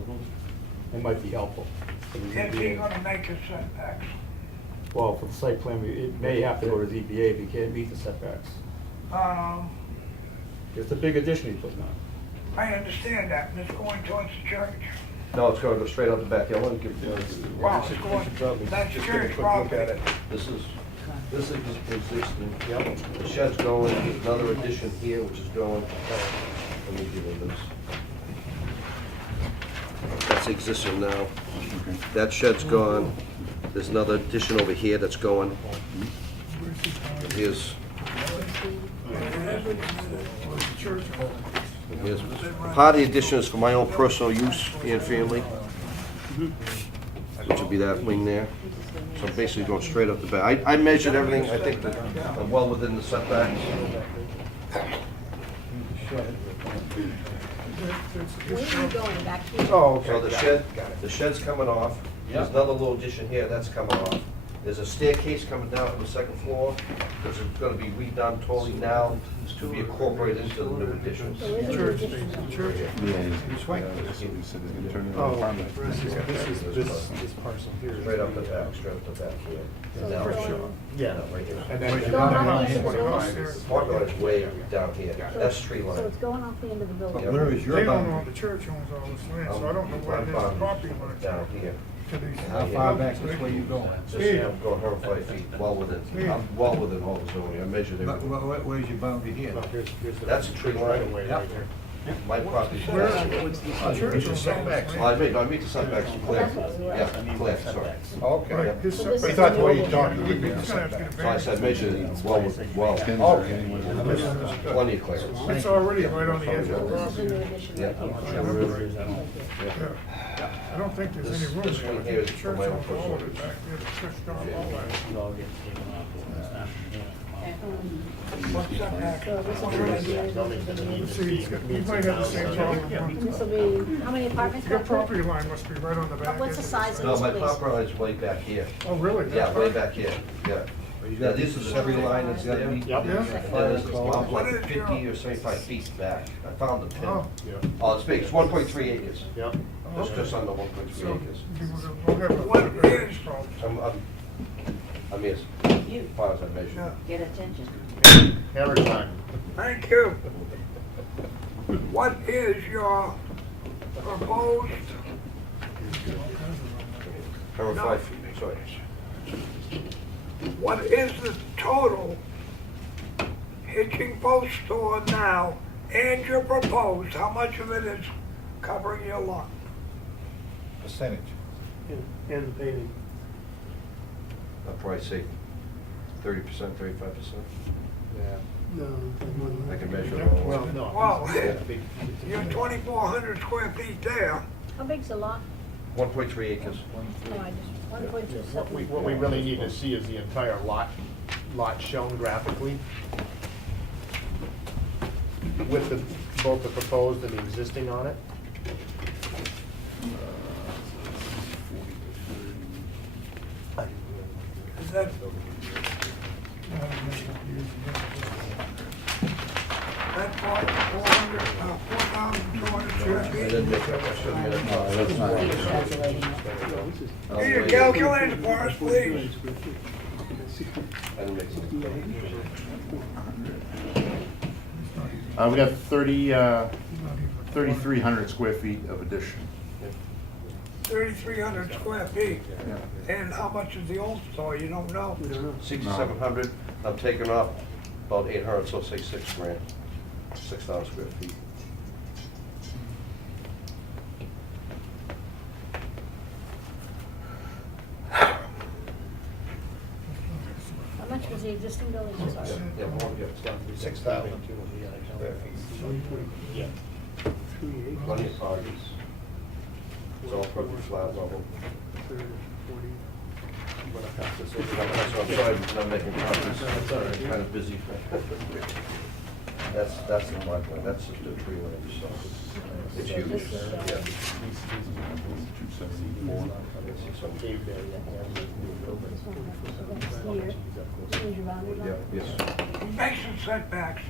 it might be helpful. for the Is he ZBA. gonna make his setbacks? Well, for the site plan, it may have to go to ZBA if you can't meet the setbacks. It's a big addition he's putting on. I understand that, and it's going towards the church. No, it's gonna go straight out the back. I want to give you. Wow, it's going, that's church property. This is existing. Yep. The shed's going, there's another addition here, which is going. Let me give you this. That's existing now. That shed's gone. There's another addition over here that's going. Here's part of the addition is for my own personal use and family, which would be that wing there. So I'm basically going straight up the back. I measured everything. I think that I'm well within the setbacks. Where are you going, back here? Oh, okay. So the shed's coming off. There's another little addition here, that's coming off. There's a staircase coming down from the second floor, because it's gonna be redone totally now to be incorporated into the new additions. So where's the new addition? This parcel here. Straight up the back, straight up the back here. So Now, it's going- Yeah. right here. And It's then. going off the end of the building? Parking lot's way down here. That's tree So line. it's going off the end of the building? Yeah. Where is your They don't boundary? know, the church owns all this land, so I don't know where I'm his bound property line down here. to these. How far back this way you going? Just, I'm going 105 feet, well within, I'm well within all the zoning. I measured everything. Where's your boundary here? That's a tree line. Yep. My property's. Where- I the church owns all this land. meet the setbacks clear. Yeah, clear, sorry. Okay. Right, his So this setback- He thought the way you talked, you would be He's gonna have to get a So I said variance. measure it well, plenty of clearance. It's already right on the edge of the This is the property. new addition Yeah. right here. Yeah. I don't think there's any room This there. one I here think is the for church my own owns all of personal it back there, the church owns all that. What setback? So this is right here, this is the new. See, he might have the same problem. And this will be, how many apartments? Your back there? property line must be right on the back. What's the edge. size of No, this my place? property line's way back here. Oh, really? Yeah, That way far? back here, yeah. Yeah, this is the tree line that's there. Yep. Yeah. And there's about like 50 or 75 feet back. I found the pin. Oh. Oh, it's big, it's 1.3 acres. Yep. It's just under 1.3 So, acres. we'll have a variance problem. I'm as You, far as I measure. Yeah. get attention. Hammer time. Thank you. What is your proposed, Cover 5 feet, sorry. what is the total hitching post store now and your proposed, how much of it is covering your lot? Percentage. And the paving. I'd probably say 30%, 35%. No, more than I that. can measure it all. Well, no. Wow, you're 2,400 square feet there. How big's the lot? 1.3 acres. No, I just, 1.27. What we really need to see is the entire lot shown graphically with both the proposed and the existing on it. Is that? That 4,200 square I feet? didn't make that, I should have made it. Calculating. Need a calculator for us, please. I didn't make it. We got 3,300 square feet of addition. 3,300 square feet. And how much is the old store? You don't know? We don't know. 6,700, I'm taking off about 800, so say 6 grand, 6,000 square feet. How much was the existing building, I'm sorry? Yeah, we won't get 6,000 square feet. Yeah. Plenty of parties. It's all perfect flat level. Third, 40. I'm gonna pass this over. I'm sorry, I'm not making copies. I'm kind of busy. That's the black one, that's just a tree line, so it's huge. Yeah. Yeah, yes. Makes some setbacks.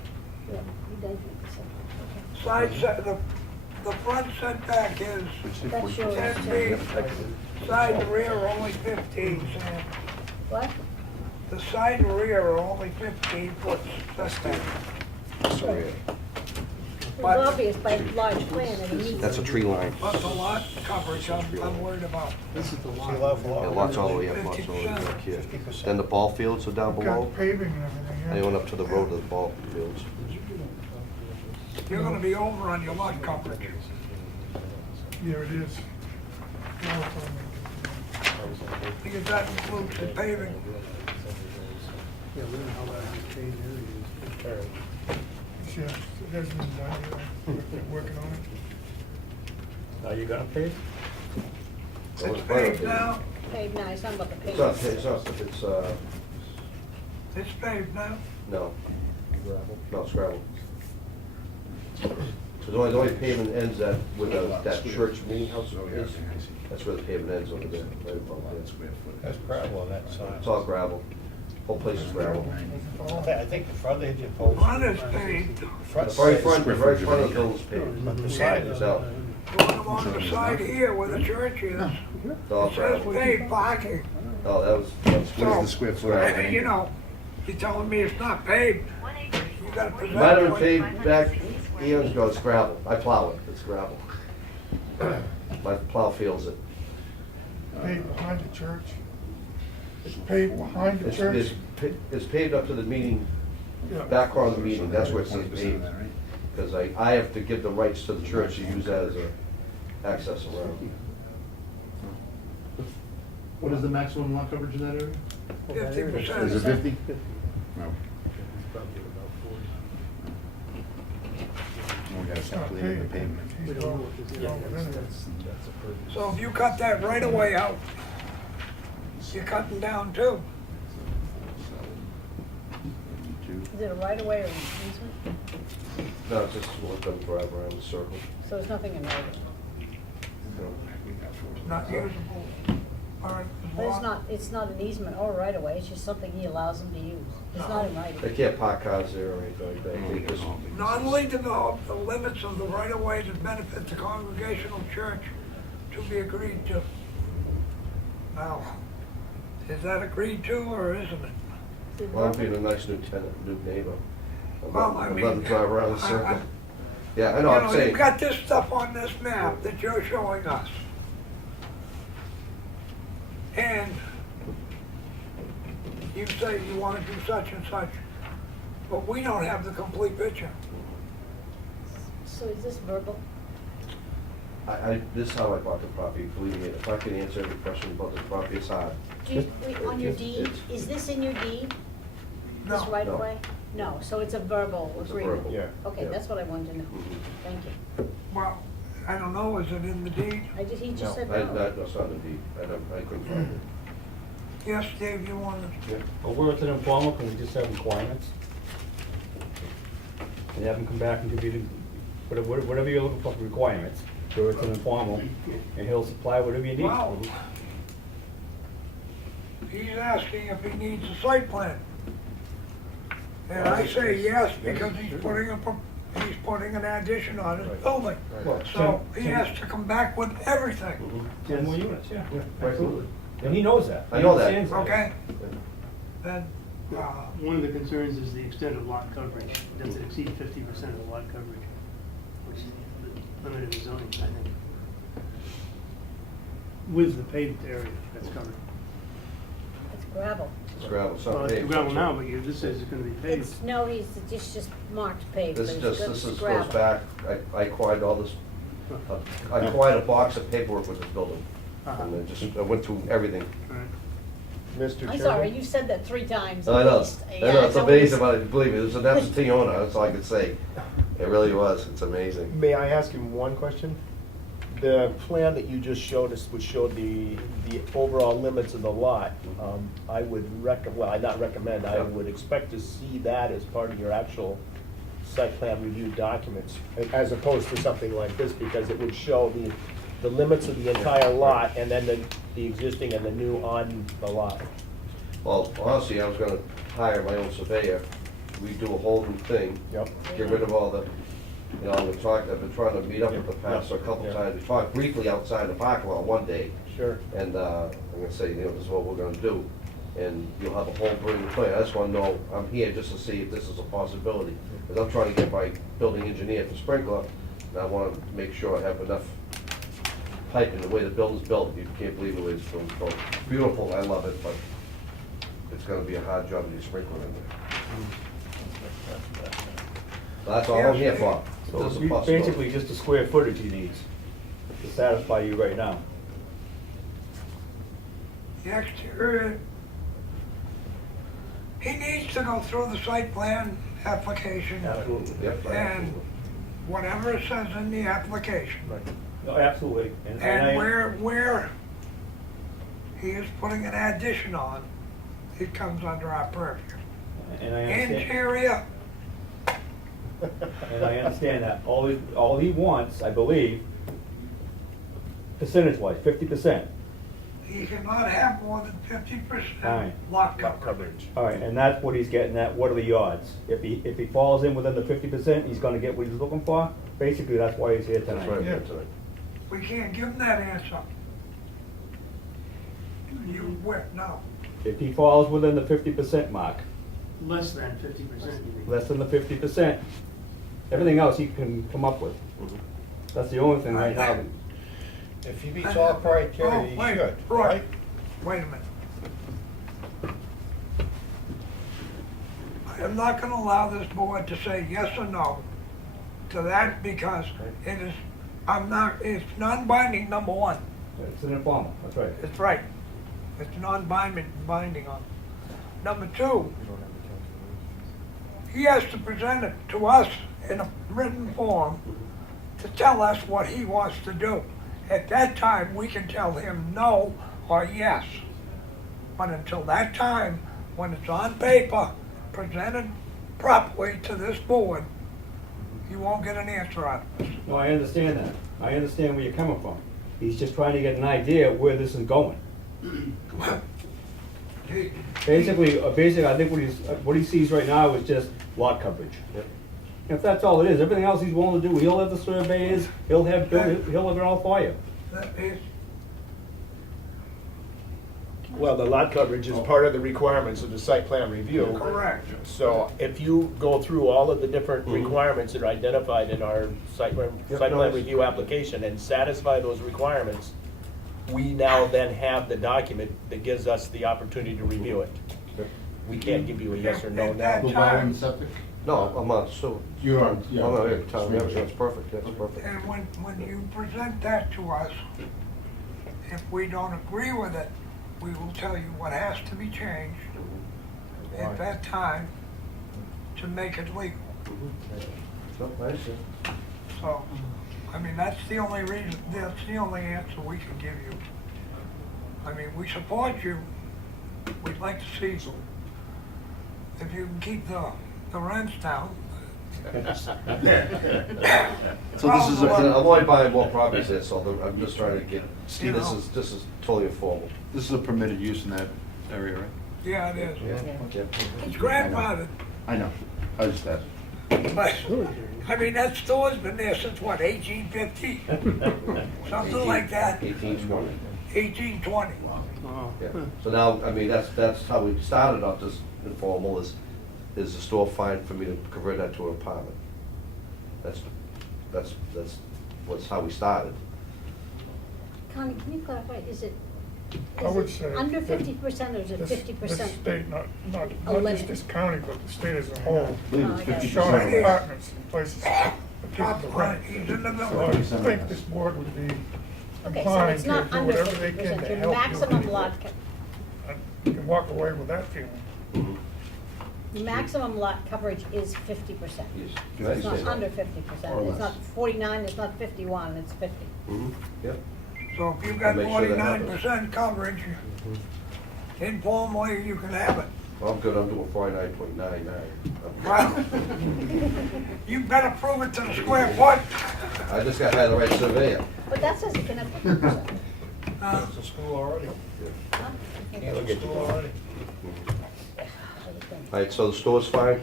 Side set, the front setback is That's yours. 10 feet, side and rear are only 15, Sam. What? The side and rear are only 15 foot setback. It's obvious by large plan that he needs. That's a tree line. But the lot coverage, I'm worried about. This is the See, lot. lot for lot. Yeah, lots all the way up, lots all the way back here. Then the ball fields are down below. Got paving and everything. I went up to the road of the ball fields. You're gonna be over on your lot coverage. Yeah, it is. Because that includes the paving. Yeah, we don't know how that paved area is. Yeah, it hasn't been done yet. We're working on it. Are you gonna pay? It's paved now. Paved now, he's talking about the It's not, pavement. It's paved now. no. No, it's gravel. So the only pavement ends at, where that church meeting house is, that's where the pavement ends over there, right above there. That's gravel on that side. It's all gravel. Whole place is gravel. I think the front edge of post. Front is paved. The Front very side front, the is- very front of the building's paved. But the side is out. Going along the side here where the church is, It's all it says gravel. paved parking. Oh, that was, What is the square footage? You know, you're telling me it's not paved. You gotta present. might have been what- paved back eons ago, it's gravel. I plow it, it's gravel. My plow feels it. Paved behind the church. It's paved behind the It's, church. it's paved up to the meeting, Yeah. background of the meeting, that's where it says paved. Because I have to give the rights to the church to use that as a access around. What is the maximum lot coverage in that area? 50%. Is it 50? No. We gotta stop leaving the pavement. We don't know what this is. So if you cut that right away out, you're cutting down too. Is it a right of way or an easement? No, it's just let them drive around the circle. So there's nothing in writing. Not usable. All right. But it's not an easement or a right of way, it's just something he allows them to use. It's not in They writing. can't park cars there or anything like that. They just, Not only develop the limits of the right of way that benefit the congregational church to be agreed to. Now, is that agreed to or isn't it? well, I'm being a nice new tenant, new neighbor. Well, I I'm mean, letting them drive around the circle. Yeah, I know, You I'm know, saying. you've got this stuff on this map that you're showing us. And you say you want to do such and such, but we don't have the complete picture. So is this verbal? This is how I bought the property, believe me, if I can answer every question about the property, it's hard. Do you, wait, on your deed, It's- is this in your deed? This No. right of No. way? No, so it's a verbal It's a agreement? verbal. Yeah. Okay, Yeah. that's what I wanted to know. Mhm. Thank you. Well, I don't know, is it in the deed? He No, just said I, no. that's not the deed, I couldn't find it. Yes, Dave, you wanted, Well, where it's an informal, can we just have requirements? And have them come back and give you the, whatever you're looking for requirements, where it's an informal, and he'll supply whatever you need. wow. He's asking if he needs a site plan. And I say yes, because he's putting an addition on his building. So he has to come back with everything, 10 more units, yeah, Right. absolutely. And he knows that. I know He that. understands okay? Then, One of the concerns is the extent of lot coverage. Does it exceed 50% of the lot coverage? Which is the limit of the zoning, I think. With the paved area that's covered. It's gravel. It's gravel, it's Well, not it's paved. gravel now, but this says it's gonna be paved. It's, no, it's just marked paved, but This it's just, good, this it's is, gravel. goes back, I acquired all this, I acquired a box of paperwork with this building. And I went through everything. Right. Mr. I'm Chairman? sorry, you said that 3 times I at know, least. I know, it's amazing, but believe me, it was an absentee owner, that's all I could say. It really was, it's amazing. May I ask him one question? the plan that you just showed us, which showed the overall limits of the lot, I would well, I not recommend, I would expect to see that as part of your actual site plan review documents, as opposed to something like this, because it would show the limits of the entire lot, and then the existing and the new on the lot. Well, honestly, I was gonna hire my own surveyor, redo a whole new thing. Yep. Get rid of all the, you know, I've been trying to meet up with the pastor a couple times. We talked briefly outside the parking lot one day. Sure. And, I'm gonna say, you know, this is what we're gonna do. And you'll have a whole brand new plan. I just wanna know, I'm here just to see if this is a possibility. Because I'm trying to get my building engineer for sprinkler, and I wanna make sure I have enough pipe in the way the building's built. You can't believe the way it's built. Beautiful, I love it, but it's gonna be a hard job to do sprinkler in there. That's all I'm here for. So This is a you- possibility. basically just the square footage he needs to satisfy you right now. The exterior, he needs to go through the site plan application. Absolutely. Yep. And whatever it says in the application. No, absolutely. And where he is putting an addition on, it comes under our purview. And I understand, Interior, and I understand that. All he wants, I believe, percentage-wise, 50%. he cannot have more than 50% Fine. lot Lot coverage. coverage. All right, and that's what he's getting at. What are the odds? If he falls in within the 50%, he's gonna get what he's looking for. Basically, that's why he's here tonight. That's right, Yeah. that's right. We can't give him that answer. You whip, no. If he falls within the 50% mark, Less than 50%, you mean? less than the 50%, everything else he can come up with. That's the only thing right now. If he meets all criteria, he wait, should, Roy, right? wait a minute. I am not gonna allow this board to say yes or no to that because it is, it's non-binding, number one. It's an informal, that's right. It's right. It's non-binding on. Number two, he has to present it to us in a written form to tell us what he wants to do. At that time, we can tell him no or yes. But until that time, when it's on paper, presented properly to this board, you won't get an answer out of us. No, I understand that. I understand where you're coming from. He's just trying to get an idea of where this is going. Basically, I think what he sees right now is just lot coverage. If that's all it is, everything else he's willing to do, he'll have the surveys, he'll have it all for you. That is, Well, the lot coverage is part of the requirements of the site plan review. correct. So if you go through all of the different requirements that are identified in our site plan review application and satisfy those requirements, we now then have the document that gives us the opportunity to review it. We can't give you a yes or no now. At that time, No, I'm not, so. You're on, I'm yeah. not here, Tom, that's perfect, that's perfect. and when you present that to us, if we don't agree with it, we will tell you what has to be changed at that time to make it legal. No, I see. So, I mean, that's the only reason, that's the only answer we can give you. I mean, we support you. We'd like to see if you can keep the rents down. So this is I'm a, only buying more properties there, so I'm just trying to get, Steve, this is totally informal. this is a permitted use in that area, right? Yeah, it is. Yeah. It's grandfathered, I know, I just asked. but, I mean, that store's been there since what, 1850? Something like that, 1820. 1820. Yeah. So now, I mean, that's how we started off this informal, is the store fine for me to convert that to an apartment? That's how we started. Connie, can you clarify, is it I would say under that 50% or is it 50%? The state, not A just limit. this county, but the state as a whole. I believe it's Oh, I got it. 50%. Short of apartments in places to keep the rent. So I think this board would be Okay, so inclined it's to not do under whatever they can 50%, to your help you. maximum lot, You can walk away with that feeling. maximum lot coverage is 50%. Yes. It's not Yes. under Or 50%, it's less. not 49, it's not 51, it's 50. Yep. So if you've got I'll make sure that 49% coverage, informally, you can have it. Well, I'm good, I'm doing 49.99. Well, you better prove it to the square foot. I just got had the right surveyor. But that says you can have 50%. It's a school already. Huh? It's a school already. All right, so the store's fine?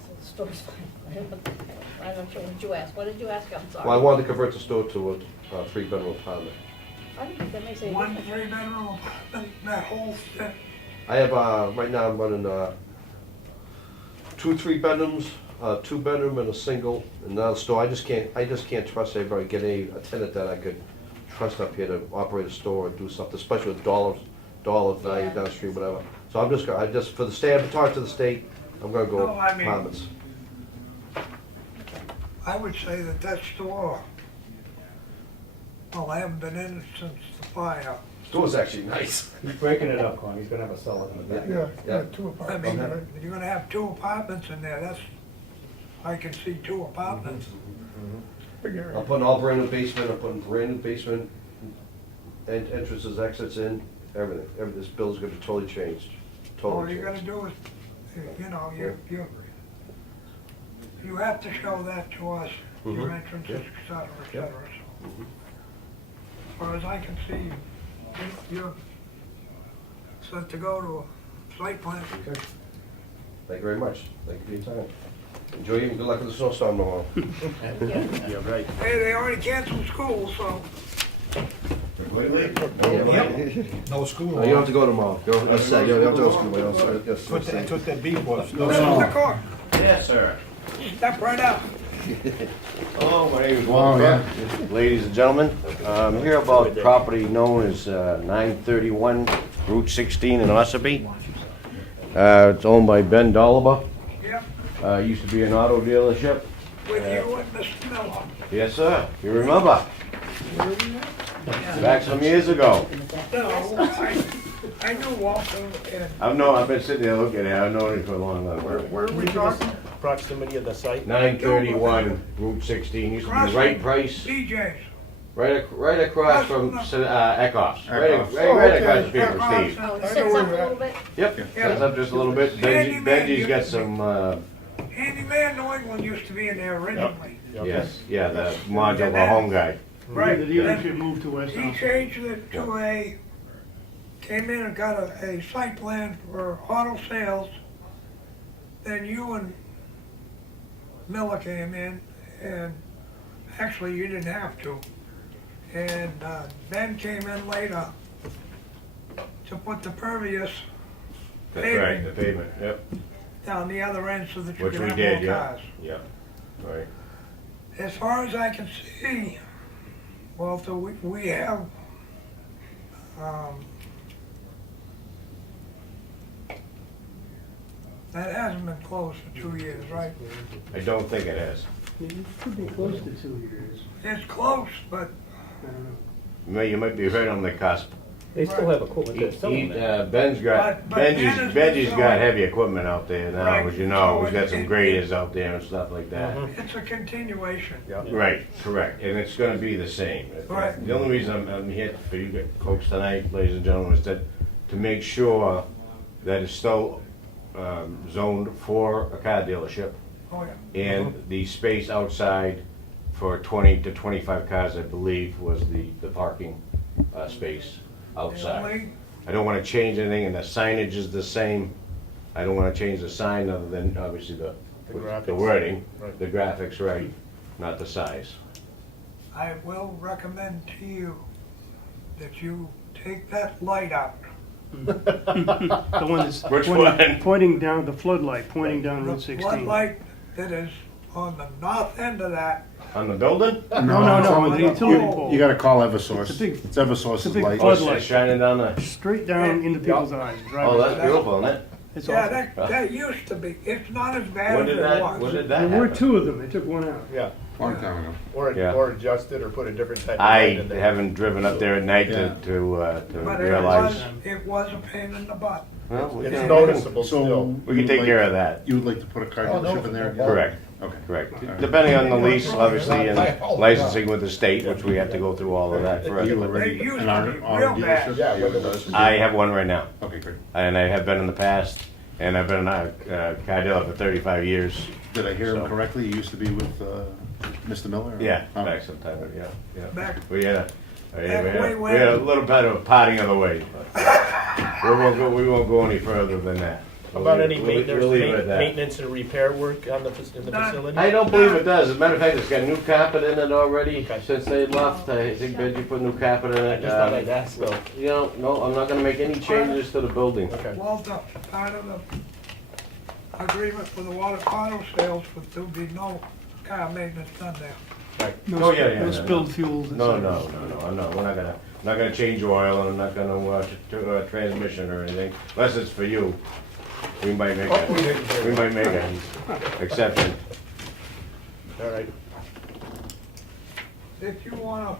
So the story's fine. I'm not sure what you asked. What did you ask? I'm sorry. Well, I wanted to convert the store to a 3-bedroom apartment. I don't think that makes any One difference. 3-bedroom apartment, that whole set. I have, right now I'm running 2 3-bedrooms, 2-bedroom and a single, and now the store, I just can't trust everybody, get a tenant that I could trust up here to operate a store and do something, especially with dollar value down the street, whatever. So I just, for the state, I have to talk to the state, I'm gonna go No, I mean- apartments. I would say that store, well, I haven't been in it since the fire. Store's actually nice. He's breaking it up, Con, he's gonna have a cellar in the back. Yeah. 2 I apartments. mean, you're gonna have 2 apartments in there, I can see 2 apartments. I'm putting all brand new basement, I'm putting brand new basement, and entrances, exits in, everything. This building's gonna be totally changed, All totally you changed. gotta do is, you have to show that to us, your entrances, et cetera, et cetera. So, as far as I can see, you're set to go to a site plan. Okay. Thank you very much. Thank you for your time. Enjoy your, good luck with the snowstorm tomorrow. Yeah, right. Hey, they already canceled school, so. No school. No, you don't have to go tomorrow. You don't have to go to school. That's what that beef was. Mr. Court, Yes, sir. step right up. Hello, my name is Walter. Ladies and gentlemen, I'm here about property known as 931 Route 16 in Ossipee. It's owned by Ben Dolliver. Yep, Used to be an auto dealership. with you and Mr. Miller. Yes, sir. You remember? Back some years ago. No, I knew Walter and, I've been sitting there looking at it. I've known it for a long time. where are we talking? Proximity of the site? 931 Route 16 used to be the right price. DJ's. Right across from Eckhoff's. Right across the street from Steve. Oh, it sits up a little bit. Yep, sets up just a little bit. Benji's got some, Handyman New England used to be in there originally. yes, yeah, the modular home guy. Right. The dealership moved to West He Elm. changed it to came in and got a site plan for auto sales. Then you and Miller came in, and actually you didn't have to. And Ben came in later to put the pervious That's right, the pavement, yep. down the other end so that you Which can we have did, more yeah. cars. Yeah, right. As far as I can see, Walter, we have, that hasn't been closed for 2 years, right? I don't think it is. It could be close to 2 years. It's close, but I don't know. You might be right on the cusp. They still have equipment there selling that. Ben's got, But Ben has been Benji's got selling- heavy equipment out there now, Right. as you know. He's got So some it- graders out there and stuff like that. it's a continuation. Right, correct, and it's gonna be the same. Right. The only reason I'm here for you folks tonight, ladies and gentlemen, is that to make sure that it's still zoned for a car dealership, Oh, yeah. and the space outside for 20 to 25 cars, I believe, was the parking space outside. Only- I don't wanna change anything, and the signage is the same. I don't wanna change the sign other than, obviously, the graphics. wording, Right. the graphics, right, not the size. I will recommend to you that you take that light out. The one that's Which one? pointing down, the floodlight pointing down Route The 16. floodlight that is on the north end of that, On the building? No, the utility pole. You gotta call Eversource. It's a big- It's Eversource's big light. flood- What's that shining down the, Straight down into people's eyes. oh, drivers' that's eyes. beautiful, isn't it? It's yeah, awful. that used to be, it's not as bad When as did it that, was. when did that There were happen? 2 of them, they took one out. Yeah, Long time ago. Yeah. or adjust it or put a different type of I light in there. haven't driven up there at night Yeah. to But realize. it was a pain in the butt. Well, we It's can- noticeable So. still. We can take care of that. You would like to put a car Oh, no, dealership in there? no. Correct. Okay. Correct. All right. Depending on the lease, obviously, and licensing with the state, which we have to go through all of that You first. already They used an to R be R real bad. dealership? Yeah, You have but a it was- license? I have one right now, Okay, great. and I have been in the past, and I've been a car dealer for 35 years. Did I hear him So- correctly? You used to be with Mr. Miller? or- Yeah, Oh. back some time, yeah. Back, We had way, we had a little bit of a parting of the ways, but we won't go any further than that. How about any We'll leave it at that. maintenance and repair work on in the None. facility? I don't believe it does. As a matter of fact, it's got new carpet in it already. Okay. Since they left, I think Benji put new carpet in I it. just thought I'd ask though. You know, no, I'm not gonna make any changes to the building. Okay. Walter, part of the agreement with the water auto sales, but there'll be no car maintenance done there. Oh, yeah. No spilled fuels. et No, cetera. no, we're not gonna change oil, and I'm not gonna, transmission or anything, unless it's for you. We might make an exception. All right. If you wanna,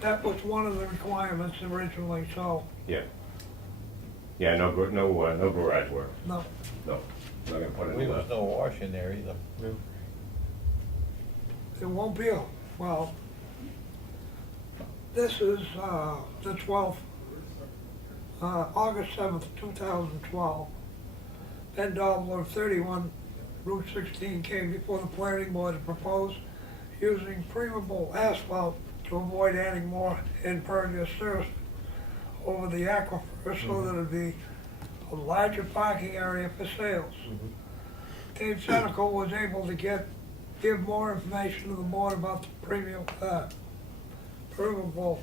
that was one of the requirements originally, so, Yeah. Yeah, no garage work. no. No, not gonna put There it was no wash in there either. It won't be well, this is, the 12th, August 7th, 2012. Ben Dobler, 31 Route 16, came before the planning board to propose using permeable asphalt to avoid adding more impervious surface over the aquifer so that it'd be a larger parking area for sales. Dave Senecal was able to give more information to the board about the permeable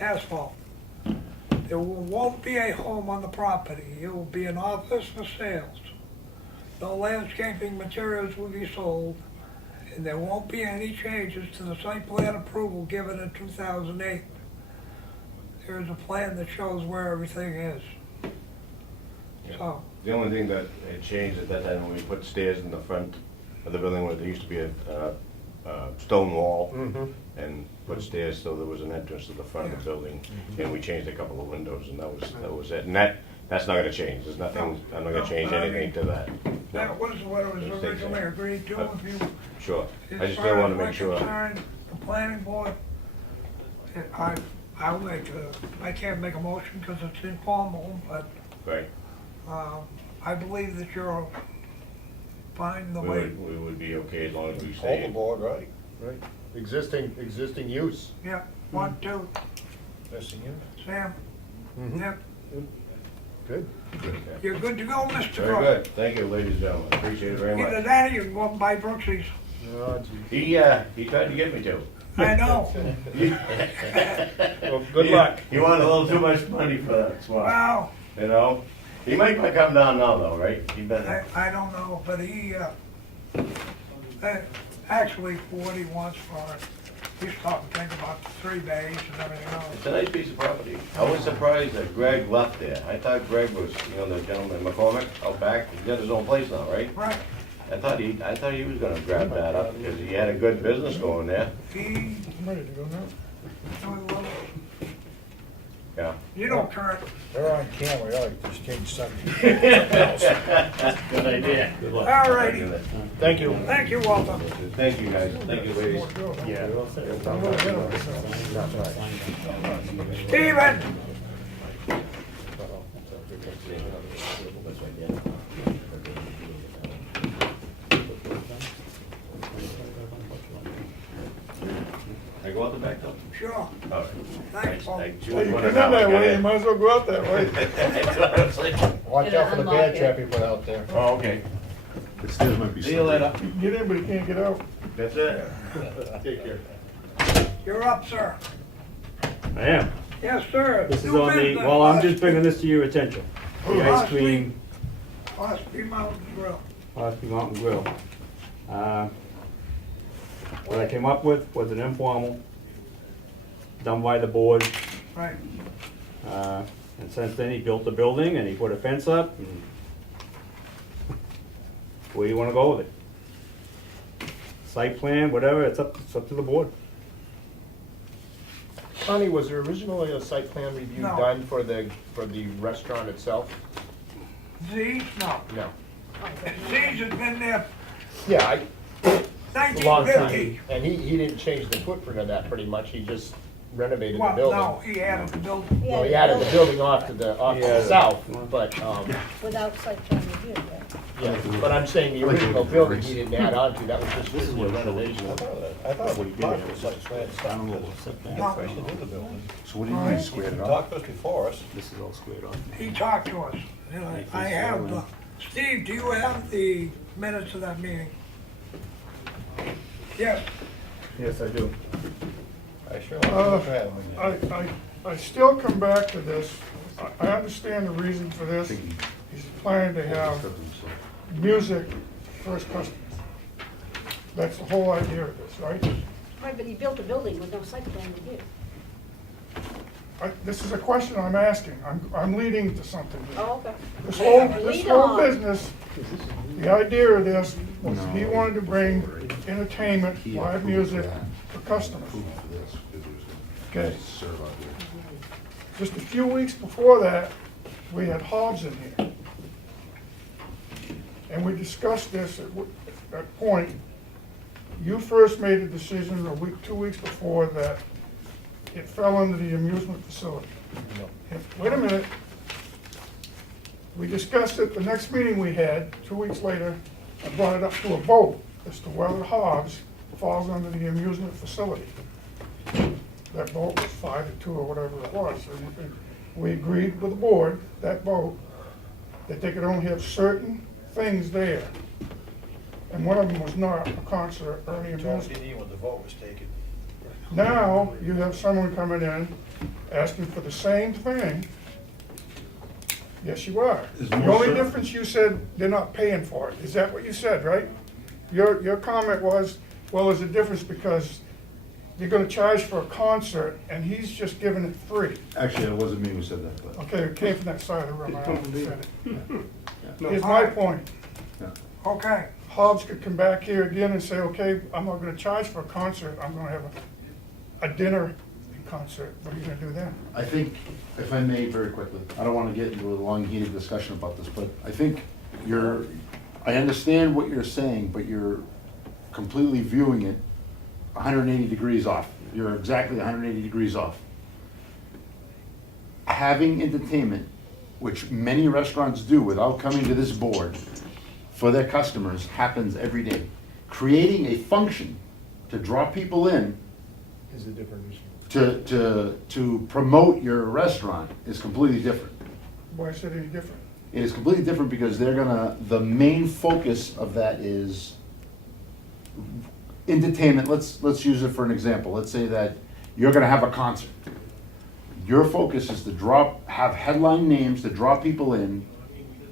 asphalt. There won't be a home on the property. It will be an office for sales. No landscaping materials will be sold, and there won't be any changes to the site plan approval given in 2008. There is a plan that shows where everything is. So, The only thing that had changed at that time, when we put stairs in the front of the building, where there used to be a stone wall, and put stairs so there was an entrance to the front of the building, and we changed a couple of windows, and that was it. And that's not gonna change. There's nothing, I'm not gonna change anything to that. that was what it was It'll stay originally same. agreed to. If you, Sure. I as just far don't as wanna we're make sure. concerned, the planning board, I'll make I can't make a motion because it's informal, but Right. I believe that you're fine the We way. would be okay as long as we Hold say. the board, right? Right. Existing use. Yeah, 1, 2, Existing use. Sam. Yep, Good. you're good to go, Mr. Very Crowe. good. Thank you, ladies and gentlemen. Appreciate it very Either much. that or you can go up and buy Brooks's. He tried to get me to. I know. Well, good luck. He wanted a little too much money for that spot, Well, you know? He might come down now though, right? He better. I don't know, but he, actually, for what he wants for it, he's talking, think about the 3 bays and everything It's else. a nice piece of property. I was surprised that Greg left there. I thought Greg was, the gentleman, McCormick, out back. He's got his own place now, right? Right, I thought he was gonna grab that up because he had a good business going there. he, I'm ready to go now. Yeah. you know, Kurt, They're on camera, yeah, just change subject. Good idea. all righty. Thank you. Thank you, Walter. Thank you, guys. Thank you, ladies. Yeah. Steven, I go out the back door? sure. All right. Thanks, Paul. I You chewed one come in out. that way, you might as well go out that way. That's what I was like. Watch out for the bear trap you put out there. Oh, okay. The stairs might be See you later. You can get in, but you can't get out. That's it. Take care. You're up, sir. I am. Yes, sir. This is New on the, business. well, I'm just bringing this to your attention. The ice cream, Ossipee Mountain Grill. Ossipee Mountain Grill. What I came up with was an informal, done by the board. Right. And since then, he built the building and he put a fence up. And where you wanna go with it? Site plan, whatever, it's up to the board. Connie, was there originally a site plan review No. done for the restaurant itself? Z's, no. No. Z's has been there Yeah, a long 1950. time. And he didn't change the footprint of that pretty much, he just renovated the Well, building. no, he added the building. Well, he added the building off to the south, but, Without site plan review, yeah. yeah, but I'm saying the original building he didn't add on to, that was just This is what a renovation. I thought we talked to site plan I don't know stuff, what setback. No. especially with the building. So what do you mean squared He it off? talked to us before us. This is all squared off. He talked to us. You know, I have, Steve, do you have the minutes of that meeting? Yes. Yes, I do. I sure like to look at him. I still come back to this. I understand the reason for this. He's planning to have music for his customers. That's the whole idea of this, right? Right, but he built a building with no site plan review. This is a question I'm asking. I'm leading to something here. Oh, okay. This Lead whole on. business, the idea of this was he wanted to bring entertainment, live music for customers. Okay. Just a few weeks before that, we had Hobbs in here. And we discussed this at that point. You first made a decision a week, 2 weeks before that it fell under the amusement facility. Wait a minute. We discussed it, the next meeting we had, 2 weeks later, I brought it up to a vote as to whether Hobbs falls under the amusement facility. That vote was 5-2 or whatever it was. And we agreed with the board, that vote, that they could only have certain things there. And one of them was not a concert or any Told amusement. me when the vote was taken. Now, you have someone coming in asking for the same thing. Yes, you are. Is The more only certain- difference, you said they're not paying for it. Is that what you said, right? Your comment was, well, there's a difference because you're gonna charge for a concert and he's just giving it free. Actually, it wasn't me who said that, but. Okay, it came from that side of the room. I said it. Yeah. Here's my point. Yeah. Okay. Hobbs could come back here again and say, okay, I'm not gonna charge for a concert, I'm gonna have a dinner and concert. What are you gonna do then? I think, if I may, very quickly, I don't want to get into a long heated discussion about this, but I think I understand what you're saying, but you're completely viewing it 180 degrees off. You're exactly 180 degrees off. Having entertainment, which many restaurants do without coming to this board for their customers, happens every day. Creating a function to draw people in Is a different issue. to promote your restaurant is completely different. Why is it any different? It is completely different because the main focus of that is entertainment. Let's use it for an example. Let's say that you're gonna have a concert. Your focus is to have headline names to draw people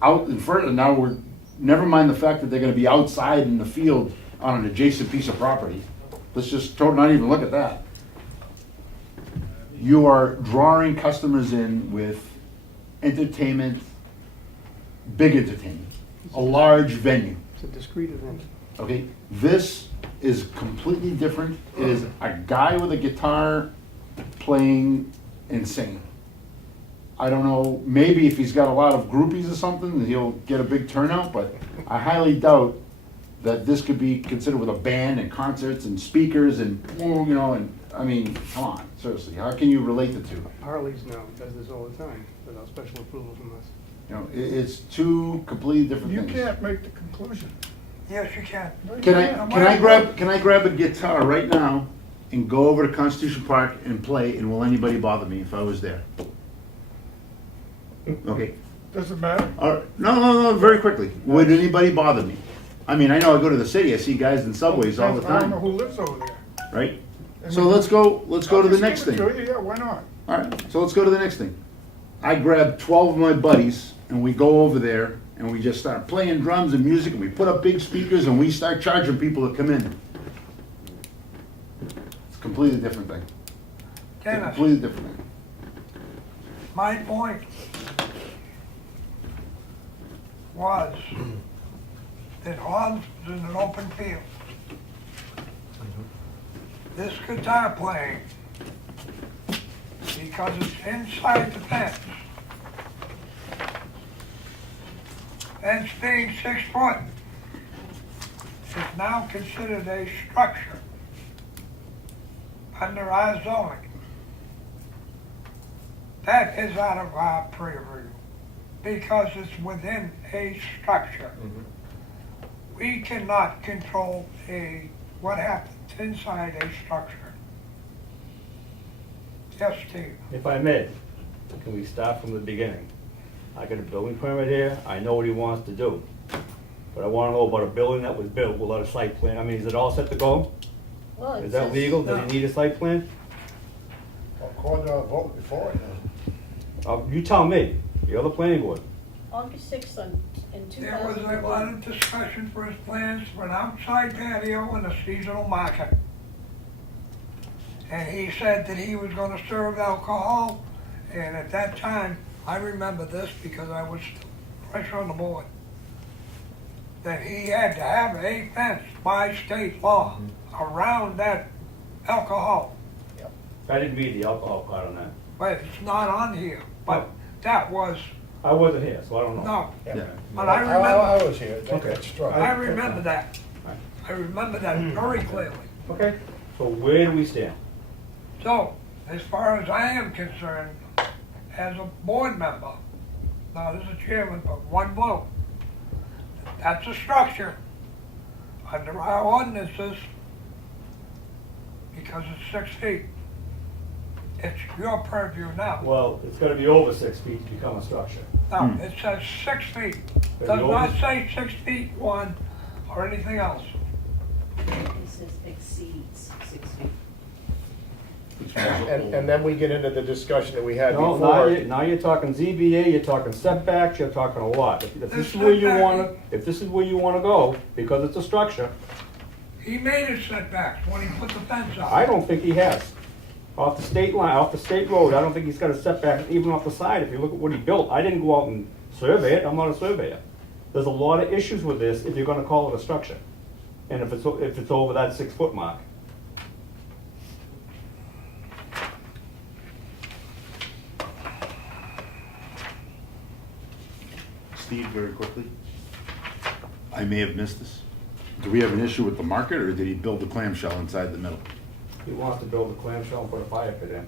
out in front, and now never mind the fact that they're gonna be outside in the field on an adjacent piece of property. Let's just not even look at that. You are drawing customers in with entertainment, big entertainment, a large venue. It's a discrete event. Okay, this is completely different. It is a guy with a guitar playing and singing. I don't know, maybe if he's got a lot of groupies or something, then he'll get a big turnout, but I highly doubt that this could be considered with a band and concerts and speakers and, I mean, come on, seriously, how can you relate the two? Harley's now does this all the time without special approval from us. It's two completely different You things. can't make the conclusion. Yes, you can. No, you Can can't. I grab a guitar right now and go over to Constitution Park and play, and will anybody bother me if I was there? Okay. Does it matter? All right. No, very quickly. Would anybody bother me? I mean, I know I go to the city, I see guys in subways all the I don't know time, who lives over there. right? I So mean, let's go to the I'll next just give thing. it to you. Yeah, why not? All right, so let's go to the next thing. I grab 12 of my buddies and we go over there and we just start playing drums and music and we put up big speakers and we start charging people to come in. It's a completely different thing. It's a Dennis, completely different thing. my point was that Hobbs is in an open field. This guitar playing because it's inside the fence. Fence being 6 foot is now considered a structure under our zoning. That is out of our purview because it's within a structure. We cannot control what happens inside a structure. Yes, Steve? If I may, can we start from the beginning? I got a building permit here, I know what he wants to do. But I wanna know about a building that was built without a site plan. I mean, is it all set to go? Well, it Is that says- legal? Does he need a site plan? According to our vote before, You tell me, you're the planning board. August 6th in There was a lot 2001. of discussion for his plans for an outside patio and a seasonal market. And he said that he was gonna serve alcohol, and at that time, I remember this because I was fresh on the board, that he had to have a fence by state law around that alcohol. I didn't read the alcohol part on that. But it's not on here, but that was, I wasn't here, so I don't know. no, yeah. but I I remember, was here, that's true. I remember that. I remember that very clearly. Okay, so where do we stand? So, as far as I am concerned, as a board member, not as a chairman, but one vote, that's a structure under our ordinances because it's 6 feet. It's your purview now. Well, it's gotta be over 6 feet to become a structure. No, it says 6 feet. But Does you not always- say 6 feet 1 or anything else. It says exceeds 6 feet. And then we get into the discussion that we had No, before. now you're talking ZBA, you're talking setbacks, you're talking a lot. If this is where you wanna go, because it's a structure, He made his setbacks when he put the fence up. I don't think he has. Off the state line, off the state road, I don't think he's got a setback even off the side. If you look at what he built, I didn't go out and survey it, I'm not a surveyor. There's a lot of issues with this if you're gonna call it a structure. And if it's over that 6 foot mark. Steve, very quickly, I may have missed this. Do we have an issue with the market, or did he build the clamshell inside the middle? He wants to build a clamshell and put a fire pit in.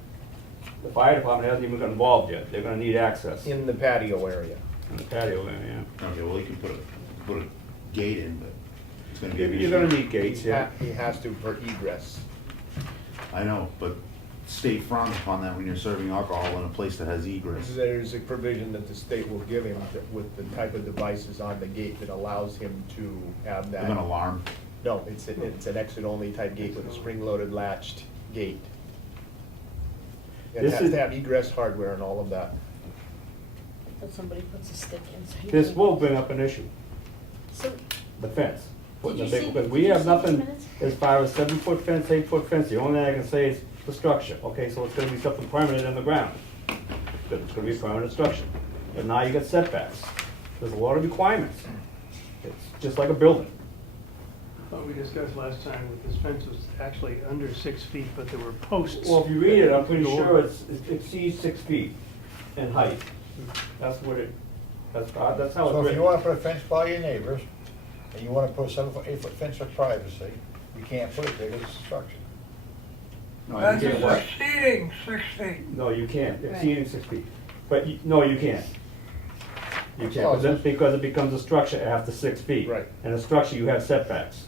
The fire department hasn't even got involved yet. They're gonna need access In the patio area. in the patio there, Okay, well, he can put a gate in, but it's gonna be yeah. an You're gonna issue. need gates, yeah. He has to for egress. I know, but state frowns upon that when you're serving alcohol in a place that has egress. There's a provision that the state will give him with the type of devices on the gate that allows him to have that. With an alarm. No, it's an exit-only type gate with a spring-loaded latched gate. It This has is- to have egress hardware and all of that. But somebody puts a stick in. So you This can- will bring up an issue, So, the fence. Putting Did a you big, see- because did we you have see these nothing minutes? as far as 7-foot fence, 8-foot fence. The only thing I can say is the structure. Okay, so it's gonna be something permanent in the ground. Because it's gonna be a permanent structure. And now you got setbacks. There's a lot of requirements. It's just like a building. What we discussed last time with this fence was actually under 6 feet, but there were posts. Well, if you read it, I'm pretty Go sure over. it exceeds 6 feet in height. That's what it, that's how it's So if written. you wanna put a fence by your neighbors, and you wanna put a 7-foot, 8-foot fence for privacy, you can't put it there because it's a structure. No, That's you can't what? exceeding 6 feet. No, you can't, Right. exceeding 6 feet. But, no, you can't. You can't, because it becomes a structure after 6 feet. Right. And a structure, you have setbacks,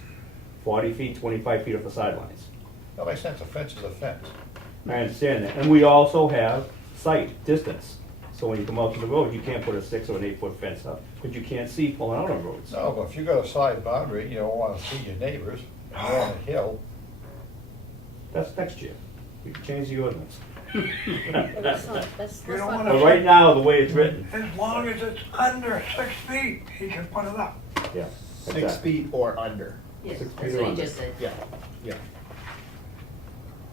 40 feet, 25 feet off the sidelines. That makes sense, a fence is a fence. I understand that. And we also have sight, distance. So when you come out to the road, you can't put a 6 or an 8-foot fence up, because you can't see pulling out on roads. No, but if you got a side boundary, you don't wanna see your neighbors, and you're on a hill, That's next year. We can change the ordinance. Well, that's not, that's You don't not. wanna- But right now, the way it's written, As long as it's under 6 feet, he can put it up. yeah. 6 exactly. feet or under. Yes, 6 that's feet what he around. just said. Yeah, yeah.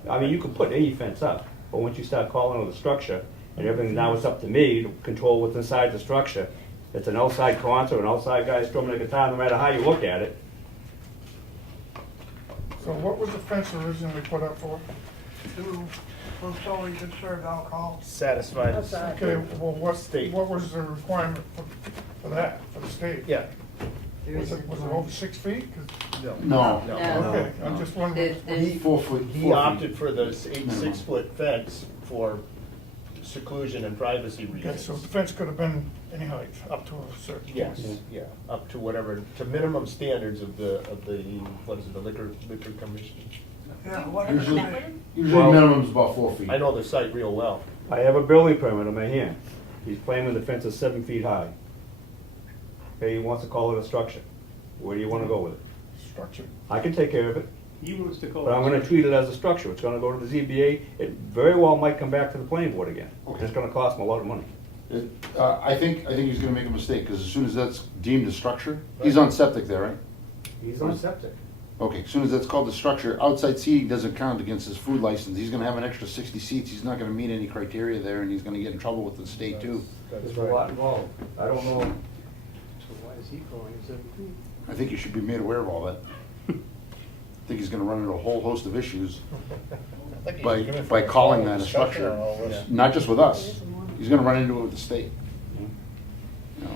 I mean, you can put any fence up, but once you start calling it a structure, and everything, now it's up to me to control what's inside the structure. If it's an outside concert, an outside guy strumming a guitar, no matter how you look at it, So what was the fence originally put up for? so he could serve alcohol? Satisfy the Outside. Okay, well, what State. was the requirement for that, for the state? Yeah. Was it over 6 feet? 'Cause- No. No. Okay, I'm just wondering. The- 4 foot. He 4 feet. opted for the Minimum. 6-foot fence for seclusion and privacy Okay, so reasons. the fence could have been any height, up to a certain point. Yes, yeah, up to whatever, to minimum standards of the, what is it, the liquor commission? Yeah, what Usually, is it? usually Well- minimum's about 4 feet. I know the site real well. I have a building permit in my hand. He's claiming the fence is 7 feet high. Okay, he wants to call it a structure. Where do you wanna go with it? Structure. I can take care of it, He wants to call but I'm it. gonna treat it as a structure. It's gonna go to the ZBA. It very well might come back to the planning board again. It's gonna cost him a lot of money. I think he's gonna make a mistake, because as soon as that's deemed a structure, he's on septic there, right? He's on septic. Okay, as soon as that's called a structure, outside seating doesn't count against his food license. He's gonna have an extra 60 seats. He's not gonna meet any criteria there, and he's gonna get in trouble with the state too. There's a lot involved. I don't know. So why is he calling it 7 feet? I think you should be made aware of all that. I think he's gonna run into a whole host of issues I think he's by, gonna by find calling all that a discussion on structure. all this. Not just with us. He's gonna run into it with the state. You know.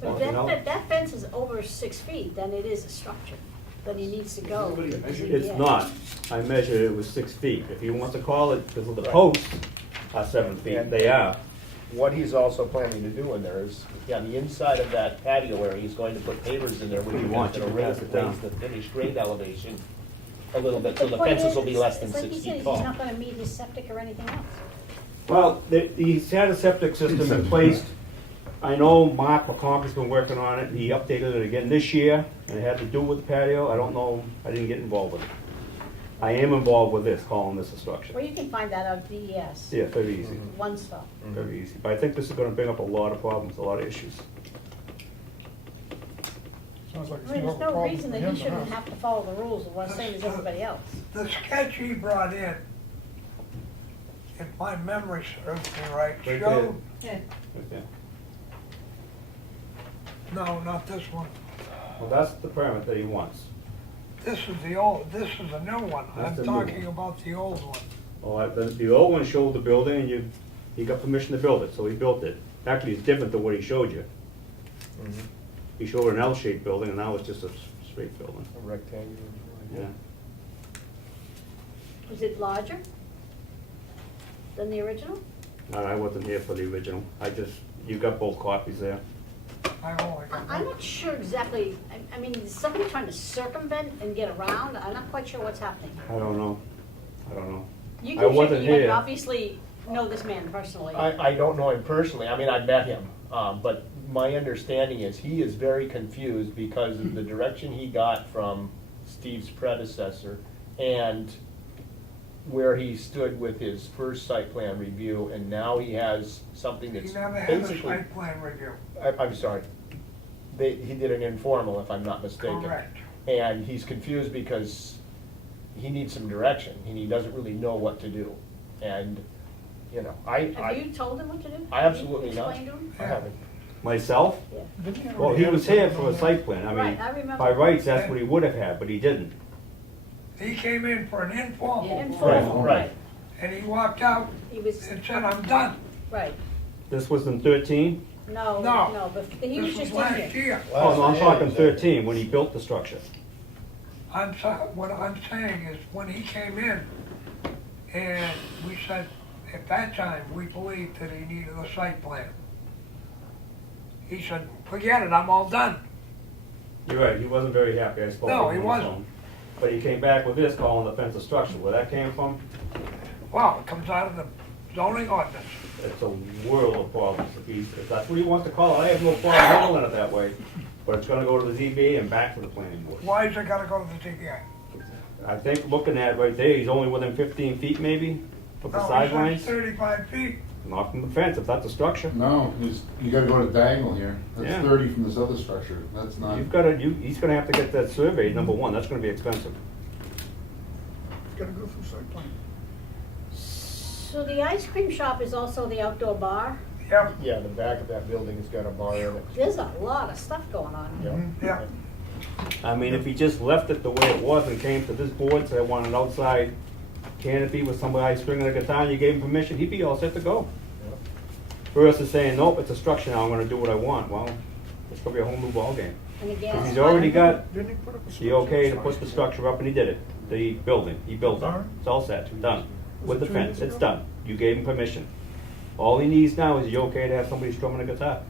But Well, if that fence is over 6 feet, then it is a structure. Then he needs to go. to the It's ZBA. not. I measured it was 6 feet. If he wants to call it, because of the posts are 7 feet, they are. What he's also planning to do in there is, on the inside of that patio area, he's going to put pavers in there, which If is you want, going you to can raise pass it down. the finished grade elevation a little bit, so The the point fences will is, be less than it's like 6 he said, feet he's tall. not gonna meet his septic or anything else. Well, he's had a septic system in place. I know Mark McConkey's been working on it. He updated it again this year, and it had to do with the patio. I don't know, I didn't get involved with it. I am involved with this, calling this a structure. Well, you can find that out DES. Yeah, very easy, One stop. very easy. But I think this is gonna bring up a lot of problems, a lot of issues. Sounds like I it's mean, more there's of a no problem reason for that him he than shouldn't us. have to follow the rules of the same as everybody else. The sketch he brought in, if my memory serves me right, Right showed, Right there. no, not this one. Well, that's the permit that he wants. This is the old, this is a new one. That's I'm the new talking one. about the old one. Well, the old one showed the building, and he got permission to build it, so he built it. Actually, it's different than what he showed you. He showed an L-shaped building, and now it's just a straight building. A rectangular. Yeah. Is it larger than the original? I wasn't here for the original. You got both copies there. I only got I'm not sure exactly, I mean, is somebody trying to circumvent and get around? I'm not quite sure what's happening. I don't know. You I can wasn't check, you here. obviously know this man personally. I don't know him personally, I mean, I met him, but my understanding is he is very confused because of the direction he got from Steve's predecessor and where he stood with his first site plan review, and now he has something He that's never had a basically. site plan review. I'm sorry, he did an informal, if I'm not mistaken. Correct. And he's confused because he needs some direction, and he doesn't really know what to do. And, you know, Have you told him what to do? I absolutely not. Explained to him? I haven't. Myself? Yeah. Didn't he Well, already he have was here something for a on site plan. I mean, Right, I remember. by rights, that's what he would have had, but he didn't. He came in for an informal, Informal, Right. right. and he walked out He was, and said, I'm done. right. This was in 13? No. No, but he was This just was in last here. year. Oh, no, I'm talking 13, when he built the structure. What I'm saying is, when he came in, and we said, at that time, we believed that he needed a site plan. He said, forget it, I'm all done. You're right, he wasn't very happy, I spoke No, with he him on the wasn't. phone. But he came back with this, calling the fence a structure. Where that came from, Well, it comes out of the zoning ordinance. it's a world of problems. If that's what he wants to call it, I have no problem handling it that way. But it's gonna go to the ZBA and back to the planning board. Why is it gotta go to the ZBA? I think looking at it right there, he's only within 15 feet maybe of the No, he said sidelines. 35 feet. Not from the fence, if that's a structure. No, you gotta go to diagonal here. That's Yeah. 30 from this other structure. That's not. He's gonna have to get that surveyed, number one, that's gonna be expensive. Gotta go through site plan. So the ice cream shop is also the outdoor bar? Yep, Yeah, the back of that building has got a bar in it. There's a lot of stuff going on. Yeah. yeah. I mean, if he just left it the way it was and came to this board, said I want an outside canopy with somebody stringing a guitar and you gave him permission, he'd be all set to go. Versus saying, nope, it's a structure now, I'm gonna do what I want. Well, it's gonna be a whole new ballgame. And again, Because he's already got Didn't he put up a the structure okay to size? put the structure up, and he did it. The building, he built it. Barron? It's all set, done. With the Was it 2 fence, years it's ago? done. You gave him permission. All he needs now is the okay to have somebody strumming a guitar.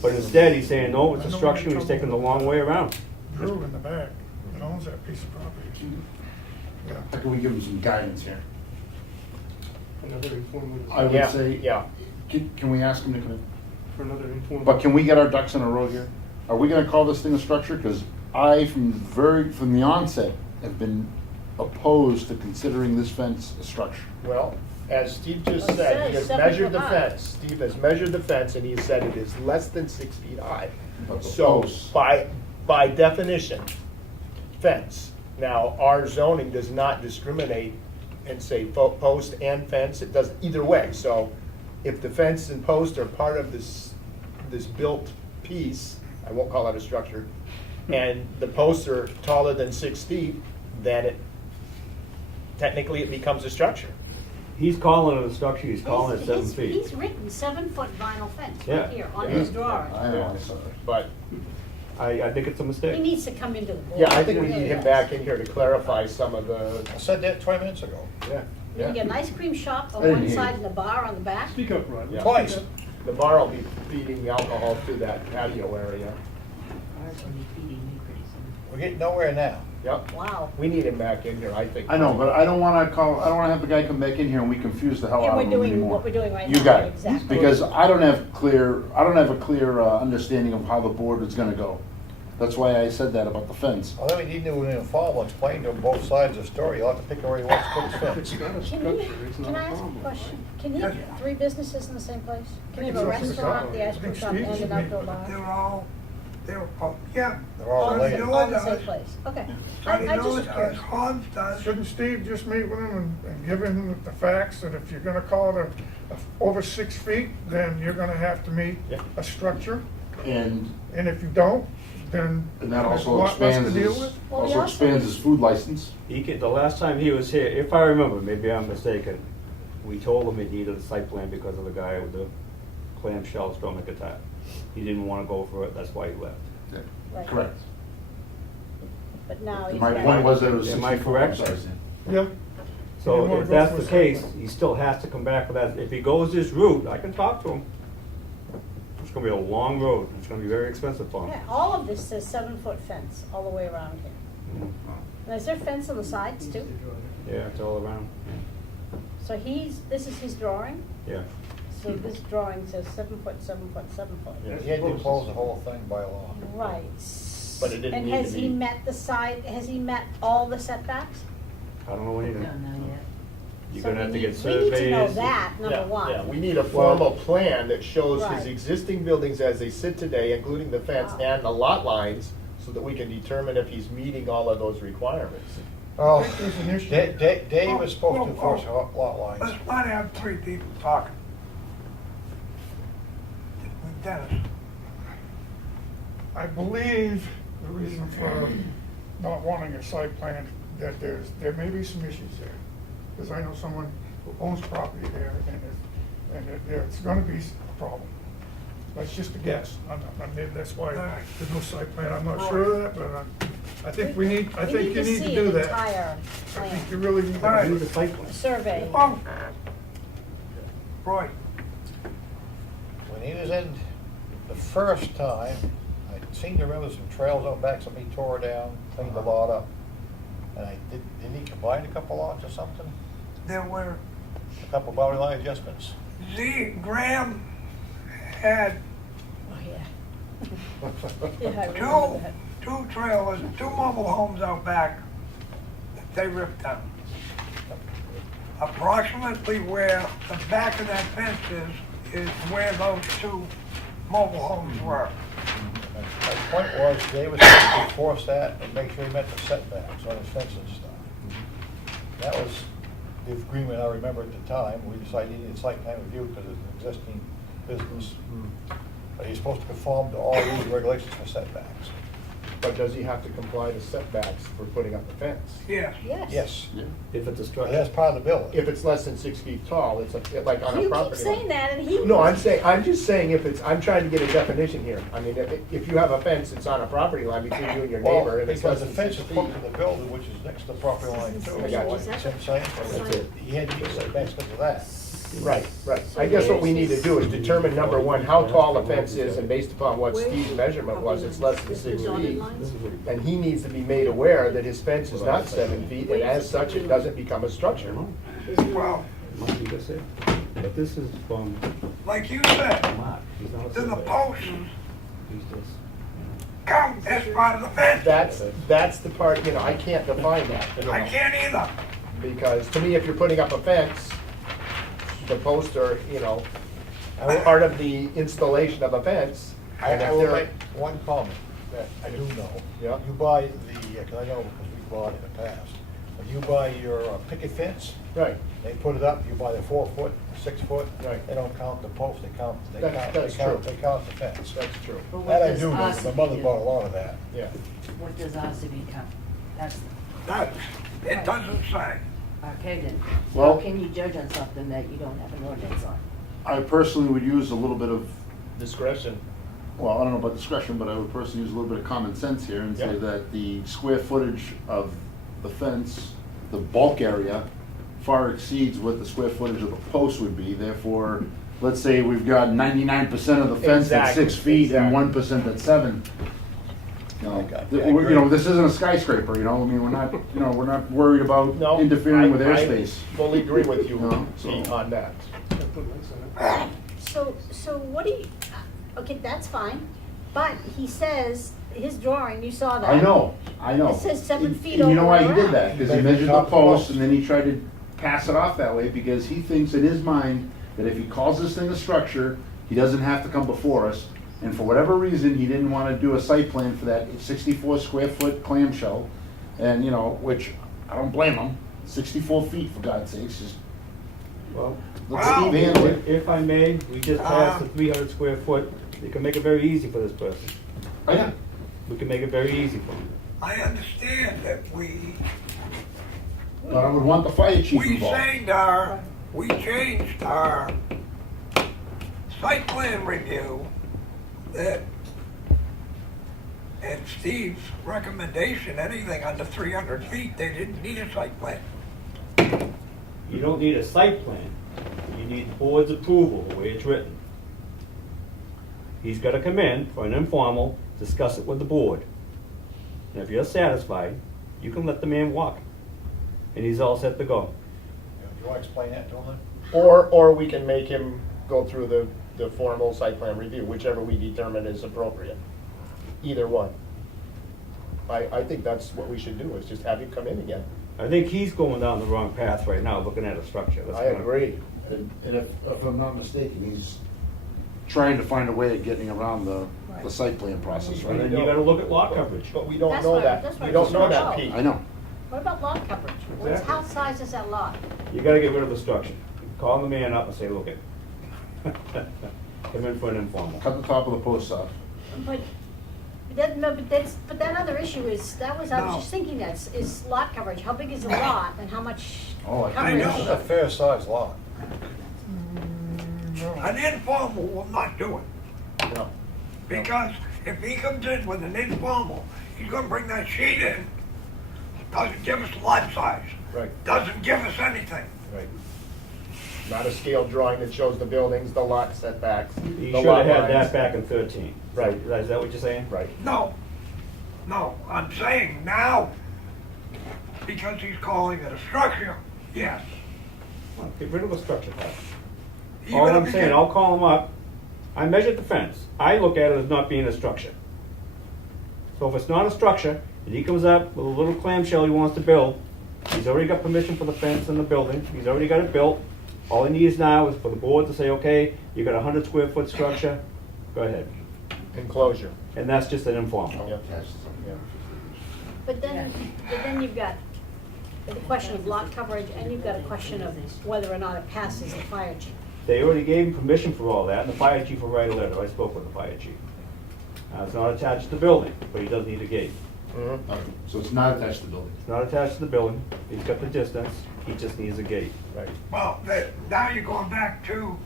But instead, he's saying, no, it's a structure, he's taking the long way around. Drew in the back, that owns that piece of property. Yeah. How can we give them some guidance here? Another informative. I would Yeah, say, yeah. can we ask them to come in? For another informative. But can we get our ducks in a row here? Are we gonna call this thing a structure? Because I, from the onset, have been opposed to considering this fence a structure. Well, as Steve just Well, it said, he says has 7 measured foot the high. fence. Steve has measured the fence and he said it is less than 6 feet high. But the So posts- by definition, fence. Now, our zoning does not discriminate and say post and fence. It does either way. So if the fence and post are part of this built piece, I won't call it a structure, and the posts are taller than 6 feet, then technically it becomes a structure. He's calling it a structure, he's calling it 7 He's feet. written 7-foot vinyl fence Yeah. right here on Yeah. his drawing. I know, I saw it. But I think it's a He mistake. needs to come into the board. yeah, I think we He need really him does. back in here to clarify some of the, I said that 20 minutes ago. yeah. You get an ice cream shop I on didn't one hear side you. and a bar on the back. Speak up, Rod. Yeah. Twice. The bar will be feeding alcohol through that patio area. Ours will be feeding me pretty soon. We're getting nowhere now. Yep. Wow. We need him back in here, I think. I know, but I don't wanna have the guy come back in here and we confuse the hell And out we're of him doing anymore. what we're doing right now. You got it, Exactly. because I don't have a clear understanding of how the board is gonna go. That's why I said that about the fence. Well, then we need to inform, explain to him both sides of the story. You'll have to pick where he wants to put his If fence. it's not a Can structure, he, it's not can a I ask a problem. question? Can he have 3 businesses in the same place? Can he have a I think it's restaurant, the ice I cream think shop, Steve and should an meet outdoor with bar? Yeah. They're all All in the related. same- all in the same place, okay. Sonny I knows just curious. Hans does. Shouldn't Steve just meet with him and give him the facts that if you're gonna call it over 6 feet, then you're gonna have to meet Yeah. a structure, And and if you don't, then And that there's a also lot less to expands deal his, with? Well, he also also expands needs- his food license. The last time he was here, if I remember, maybe I'm mistaken, we told him he needed a site plan because of the guy with the clamshell strumming guitar. He didn't wanna go for it, that's why he left. Right. Correct. But now he's. My got- point was that it was Am 60 I foot, correct? I'm sorry. Yeah. So wanna if go that's for the a site case, plan. he still has to come back with that. If he goes this route, I can talk to him. It's gonna be a long road, it's gonna be very expensive for him. Yeah, all of this says 7-foot fence all the way around here. Mm. And is there fence on the sides too? Yeah, it's all around, So this is his drawing? yeah. So this drawing says 7-foot, 7-foot, 7-foot. Yeah. He had to close the whole thing by law. Right. But it didn't And need has to he be- met has he met all the setbacks? I don't know what he did. Don't know yet. You're So gonna have to we get need surveys. to know that, Yeah, number one. Yeah, we need a formal plan that shows his Right. existing buildings as they sit today, including the fence Wow. and the lot lines, so that we can determine if he's meeting all of those requirements. Oh, I think there's an issue. Dave was supposed to enforce lot lines. Let's not have 3 people talking. Dennis, I believe the reason for not wanting a site plan, that there may be some issues there. Because I know someone who owns property there, and it's gonna be a problem. That's just a guess. That's why there's no site plan. I'm not sure of that, but I think you need to do We need to see an that. entire I think you plan, really need All right. to Do do the that. site plan. survey. oh, Roy, When he was in the first time, I seem to remember some trails out back, somebody tore down, cleaned the lot up. And didn't he combine a couple lots or something? there were, A couple boundary line adjustments? Graham had Oh, yeah. Yeah, I remember two, that. 2 trailers, 2 mobile homes out back that they ripped down. Approximately where the back of that fence is where those 2 mobile homes were. My point was, Dave was supposed to enforce that and make sure he met the setbacks on his fence and stuff. That was the agreement I remember at the time. We decided he needed site plan review because it's an existing business. But he's supposed to conform to all rules and regulations for setbacks. But does he have to comply to setbacks for putting up a fence? Yes. Yes. If it's a And structure. that's part of the building. If it's less than 6 feet tall, it's like on a You keep property line. saying that, and he. No, I'm just saying if it's, I'm trying to get a definition here. I mean, if you have a fence, it's on a property line between you and your Well, neighbor, and it's less because the than fence 6 is feet. put to the building, which is next to the property line too. I got you. So, see what I'm saying? That's it. He had to get setbacks because of that. Right, right. I guess what we need to do is determine, number one, how tall the fence is, and based upon what Steve's measurement was, it's less than 6 feet. And he needs to be made aware that his fence is not 7 feet, and as such, it doesn't become a structure. Well, Might be this it. But this is from like you said, Mark. He's not a do the surveyor. posts He's this. count as part of the fence? That's the part, you know, I can't define that. I can't either. Because to me, if you're putting up a fence, the posts are, you know, part of the installation of a fence. And I if will they're- make one comment that I do know. Yeah. You buy because I know because we bought in the past. When you buy your picket fence, Right. they put it up, you buy the 4 foot, 6 foot. Right. They don't count the post, they count That's true. they count the fence. That's true. But what That I does do know, my Ossipee mother do? bought a lot of that. Yeah. What does Ossipee count? That's, That, it doesn't say. okay then. Well- How can you judge on something that you don't have an ordinance on? I personally would use a little bit of, Discretion. well, I don't know about discretion, but I would personally use a little bit of common sense here and say Yeah. that the square footage of the fence, the bulk area, far exceeds what the square footage of the post would be. Therefore, let's say we've got 99% of the fence that's Exactly, 6 feet and exactly. 1% that's 7. You know, Okay, th- I we're- you agree. know, this isn't a skyscraper, you know, I mean, we're not, you know, we're not worried about No. interfering with I airspace. fully agree with you, No, so- Pete, on that. So what do you, okay, that's fine, but he says, his drawing, you saw that. I know. It says 7 feet And you know why he over did and that? Because he Maybe measured the top of the post post. and then he tried to pass it off that way because he thinks in his mind that if he calls this thing a structure, he doesn't have to come before us. And for whatever reason, he didn't want to do a site plan for that 64 square foot clamshell. And, you know, which I don't blame him. 64 feet, for God's sakes, just Well, let Wow. Steve handle it. if I may, we just passed the 300 square foot. You can make it very easy for this person. Oh, yeah. We can make it very easy for him. I understand that we But I would want the fire chief involved. we changed our site plan review that, and Steve's recommendation, anything under 300 feet, they didn't need a site plan. You don't need a site plan. You need the board's approval, the way it's written. He's gotta come in for an informal, discuss it with the board. And if you're satisfied, you can let the man walk. And he's all set to go. You want to explain that to him? Or we can make him go through the formal site plan review, whichever we determine is appropriate. Either one. I think that's what we should do, is just have you come in again. I think he's going down the wrong path right now, looking at a structure. That's I gonna- agree. And if I'm not mistaken, he's trying to find a way of getting around the site plan process, And then right? you gotta look at lot coverage. But we don't That's know what- that. that's what We I don't just know wanna that, know. Pete. I know. What about lot coverage? What's, Exactly. how size is that lot? You gotta get rid of the structure. Call the man up and say, look it. Come in for an informal. Cut the top of the post off. But that, no, but that other issue is, I was No. just thinking that, is lot coverage, how big is the lot and how much Oh, I coverage? know. This is a fair sized lot. An informal will not do it. No. Because if he comes in with an informal, he's gonna bring that sheet in, doesn't give us lot size, Right, doesn't give us anything. right. Not a scale drawing that shows the buildings, the lot setbacks, You the should lot have had lines. that back in 13. Right. Is that what you're saying? Right. No, I'm saying now, because he's calling it a structure, yes. Well, get rid of the structure part. Even All if I'm he saying, can- I'll call him up. I measured the fence. I look at it as not being a structure. So if it's not a structure, and he comes up with a little clamshell he wants to build, he's already got permission for the fence and the building, he's already got it built. All he needs now is for the board to say, okay, you got a 100 square foot structure, go ahead. Enclosure. And that's just an informal. Yeah. But then you've got the question of lot coverage, and you've got a question of whether or not it passes the fire chief. They already gave him permission for all that, and the fire chief will write a letter. I spoke with the fire chief. It's not attached to the building, but he does need a gate. Okay, so it's not attached to the building. It's not attached to the building, he's got the distance, he just needs a gate. Right. Well, now you're going back to,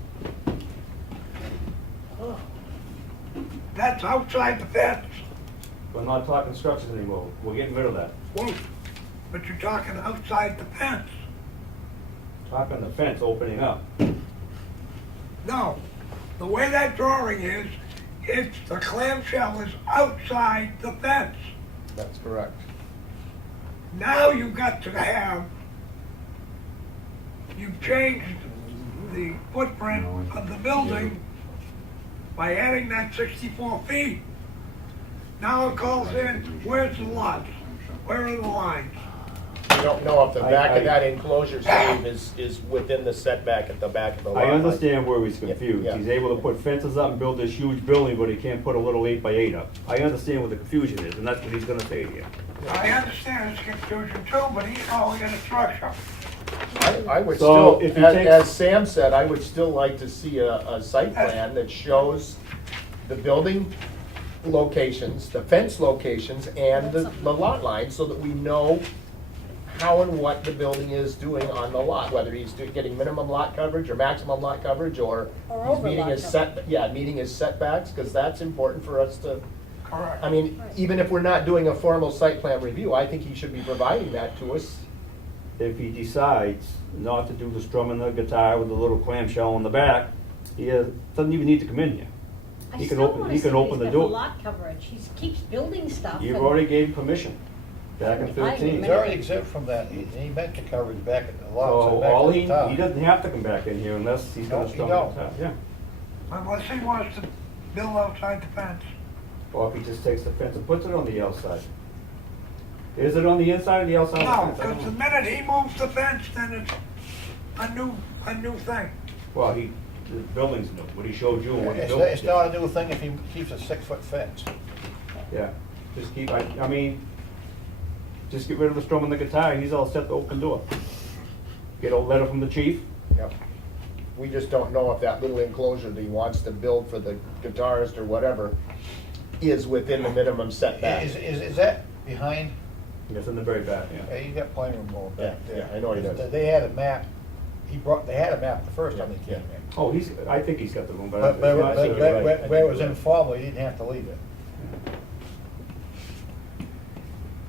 that's outside the fence. We're not talking structures anymore, we're getting rid of that. Whoa, but you're talking outside the fence. Talking the fence opening up. No, the way that drawing is, it's, the clamshell is outside the fence. That's correct. Now you've got to have, you've changed the footprint of the building by adding that 64 feet. Now it calls in, where's the lots? Where are the lines? You don't know if the back of that enclosure, Steve, is within the setback at the back of the lot I line. understand where he's confused. Yeah. He's able to put fences up and build this huge building, but he can't put a little 8x8 up. I understand what the confusion is, and that's what he's gonna say to you. I understand his confusion too, but he's calling it a structure. I would So, still, if you take- as Sam said, I would still like to see a site plan that shows the building locations, the fence locations, and the lot lines, so that we know how and what the building is doing on the lot, whether he's getting minimum lot coverage or maximum lot coverage, or Or he's over meeting lot his meeting his setbacks, because that's important for us to, Correct. I mean, even if we're not doing a formal site plan review, I think he should be providing that to us. If he decides not to do the strumming the guitar with the little clamshell in the back, he doesn't even need to come in here. I He can still open, wanna he see can what open he's the got for door. lot coverage, he keeps building stuff. You've and- already gave permission, back in I 13. He's already exempt from that, he meant the coverage back at the lot, so So back all at he the top. doesn't have to come back in here unless he's No, gonna he strum the don't. guitar, yeah. Unless he wants to build outside the fence. Or if he just takes the fence and puts it on the outside. Is it on the inside or the outside No, of the fence? I because the don't know. minute he moves the fence, then it's a new thing. Well, the building's new, what he showed you and what he It's built. not- it's not a new thing if he keeps a 6-foot fence. Yeah, just keep, I mean, just get rid of the strum and the guitar, and he's all set to open door. Get a letter from the chief. Yep. We just don't know if that little enclosure that he wants to build for the guitarist or whatever is within the minimum setback. Is that behind? It's in the very back, yeah. Yeah, he's got plenty of room going back Yeah, there. yeah, I know he does. They had a map, they had a map the first time they came in. Oh, I think he's got the room, but. But it's not- I think you're right. where it was informal, he didn't have to leave it.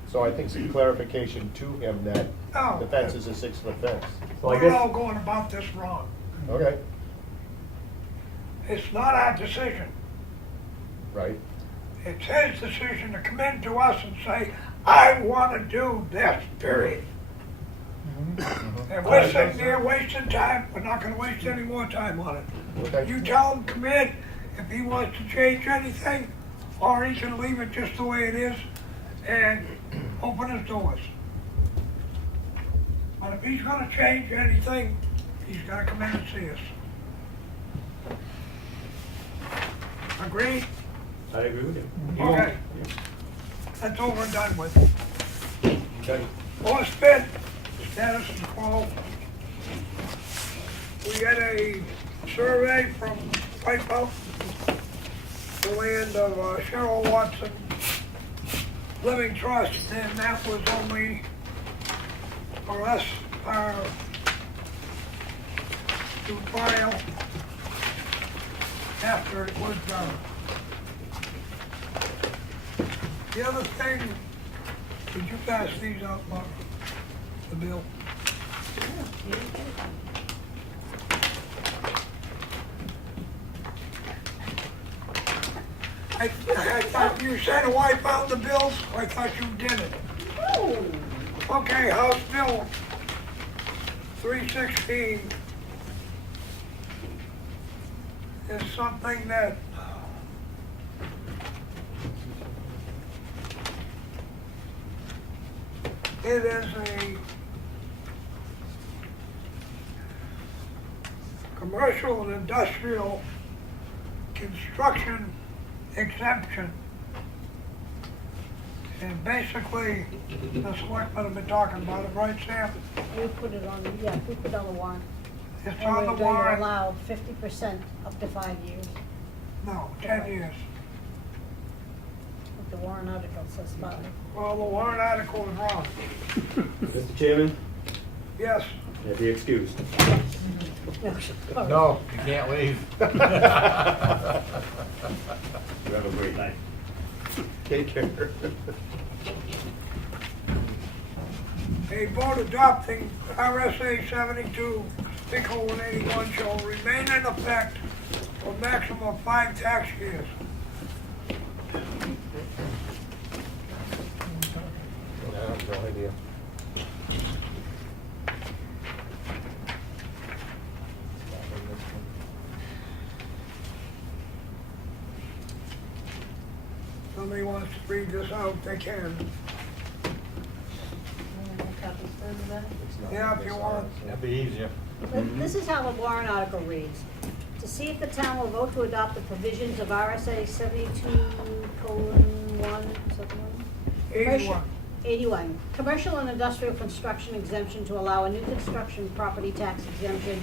So I think some clarification to him that No. the fence is a 6-foot fence. So I We're all guess, going about this wrong. Okay. It's not our decision. Right. It's his decision to come in to us and say, I want to do this, period. And we're sitting there wasting time, we're not gonna waste any more time on it. Okay. You tell him, come in, if he wants to change anything, or he can leave it just the way it is and open his doors. But if he's gonna change anything, he's gotta come in and see us. Agreed? I agree with you. He Okay. won't- That's over and done with. Okay. Horse pit, status quo. We got a survey from Whiteout, the land of Cheryl Watson Living Trust, and that was only for us, to file after it was done. The other thing, did you pass these out, Mark? The bill? I thought you said to wipe out the bills, I thought you did it. Okay, House Bill 316 is something that it is a commercial and industrial construction exemption. And basically, the selectmen have been talking about it, right, Sam? We put it on, we put it on the warrant. It's And on we're the going to warrant. allow 50% up to 5 years. No, 10 years. the warrant article says 5. Well, the warrant article is wrong. Mr. Chairman, Yes, be excused. No, you can't leave. You have a great night. Take care. a vote adopting RSA 72:81 shall remain in effect for a maximum of 5 tax years. No idea. Somebody wants to read this out, they can. Yeah, if you want. That'd be easier. This is how the warrant article reads. To see if the town will vote to adopt the provisions of RSA 72:1, is that the one? 81. 81, commercial and industrial construction exemption to allow a new construction property tax exemption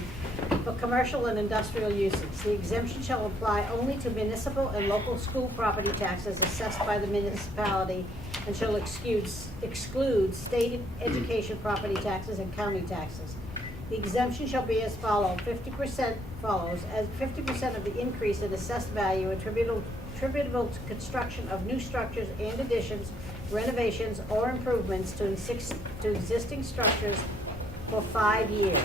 for commercial and industrial uses. The exemption shall apply only to municipal and local school property taxes assessed by the municipality and shall exclude state education property taxes and county taxes. The exemption shall be as follows: 50% as 50% of the increase in assessed value attributable to construction of new structures and additions, renovations, or improvements to existing structures for 5 years.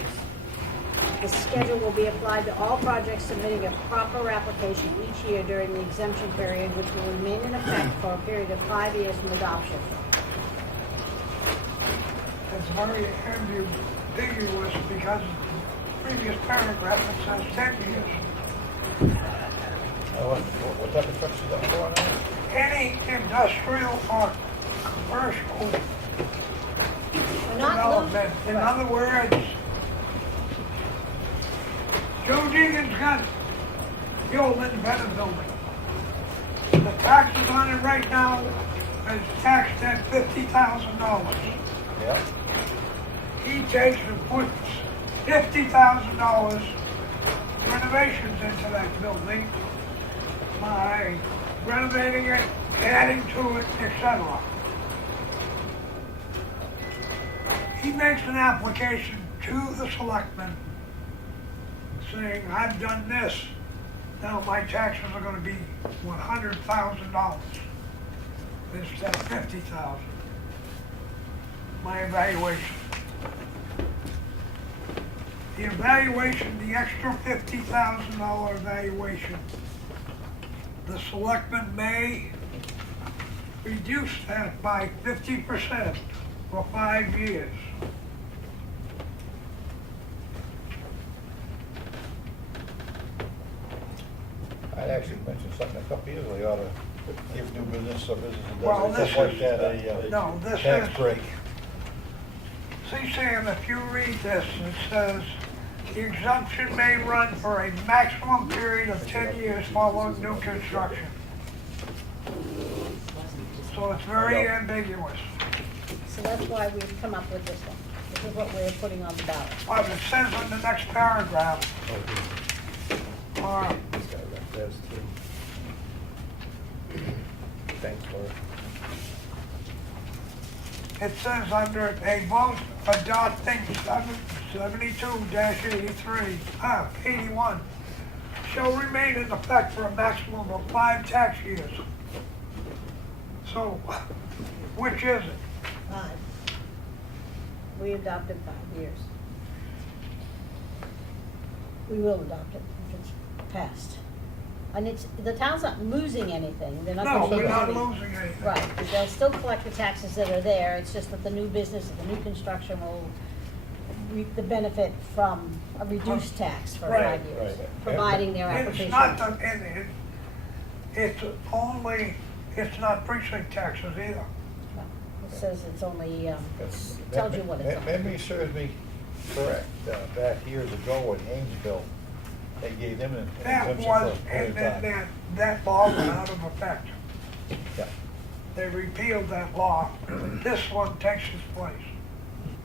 The schedule will be applied to all projects submitting a proper application each year during the exemption period, which will remain in effect for a period of 5 years from adoption. It's very ambiguous because the previous paragraph it says 10 years. What type of trucks is that for now? Any industrial or commercial development. In other words, Joe Deegan's got the old independent building. The taxes on it right now is taxed at $50,000. Yeah. He takes and puts $50,000 renovations into that building by renovating it, adding to it, etc. He makes an application to the selectmen saying, I've done this, now my taxes are going to be $100,000 instead of $50,000. My evaluation. The evaluation, the extra $50,000 evaluation, the selectmen may reduce that by 50% for 5 years. I'd actually mentioned something a couple years ago, you ought to give new business or business Well, and this stuff like is- that no, a this tax is- break. See, Sam, if you read this, it says, the exemption may run for a maximum period of 10 years following new construction. So it's very ambiguous. So that's why we've come up with this one. This is what we're putting on the ballot. But it says in the next paragraph, This guy left theirs too. Thanks, Laura. it says under a vote adopting 72-81 shall remain in effect for a maximum of 5 tax years. So, which is it? 5. We adopted 5 years. We will adopt it if it's passed. And the town's not losing anything. They're not No, gonna we're lose not anything. losing anything. Right, but they'll still collect the taxes that are there. It's just that the new business, the new construction will reap the benefit from a reduced tax for Right. 5 years, Right. providing their It's application. not it's not precinct taxes either. It says it's only, That's- tells you what it's on. Memory serves me correct, back years ago in Amesville, they gave them an That exemption for was, a period and of then time. that law went out of effect. Yeah. They repealed that law. This one takes its place.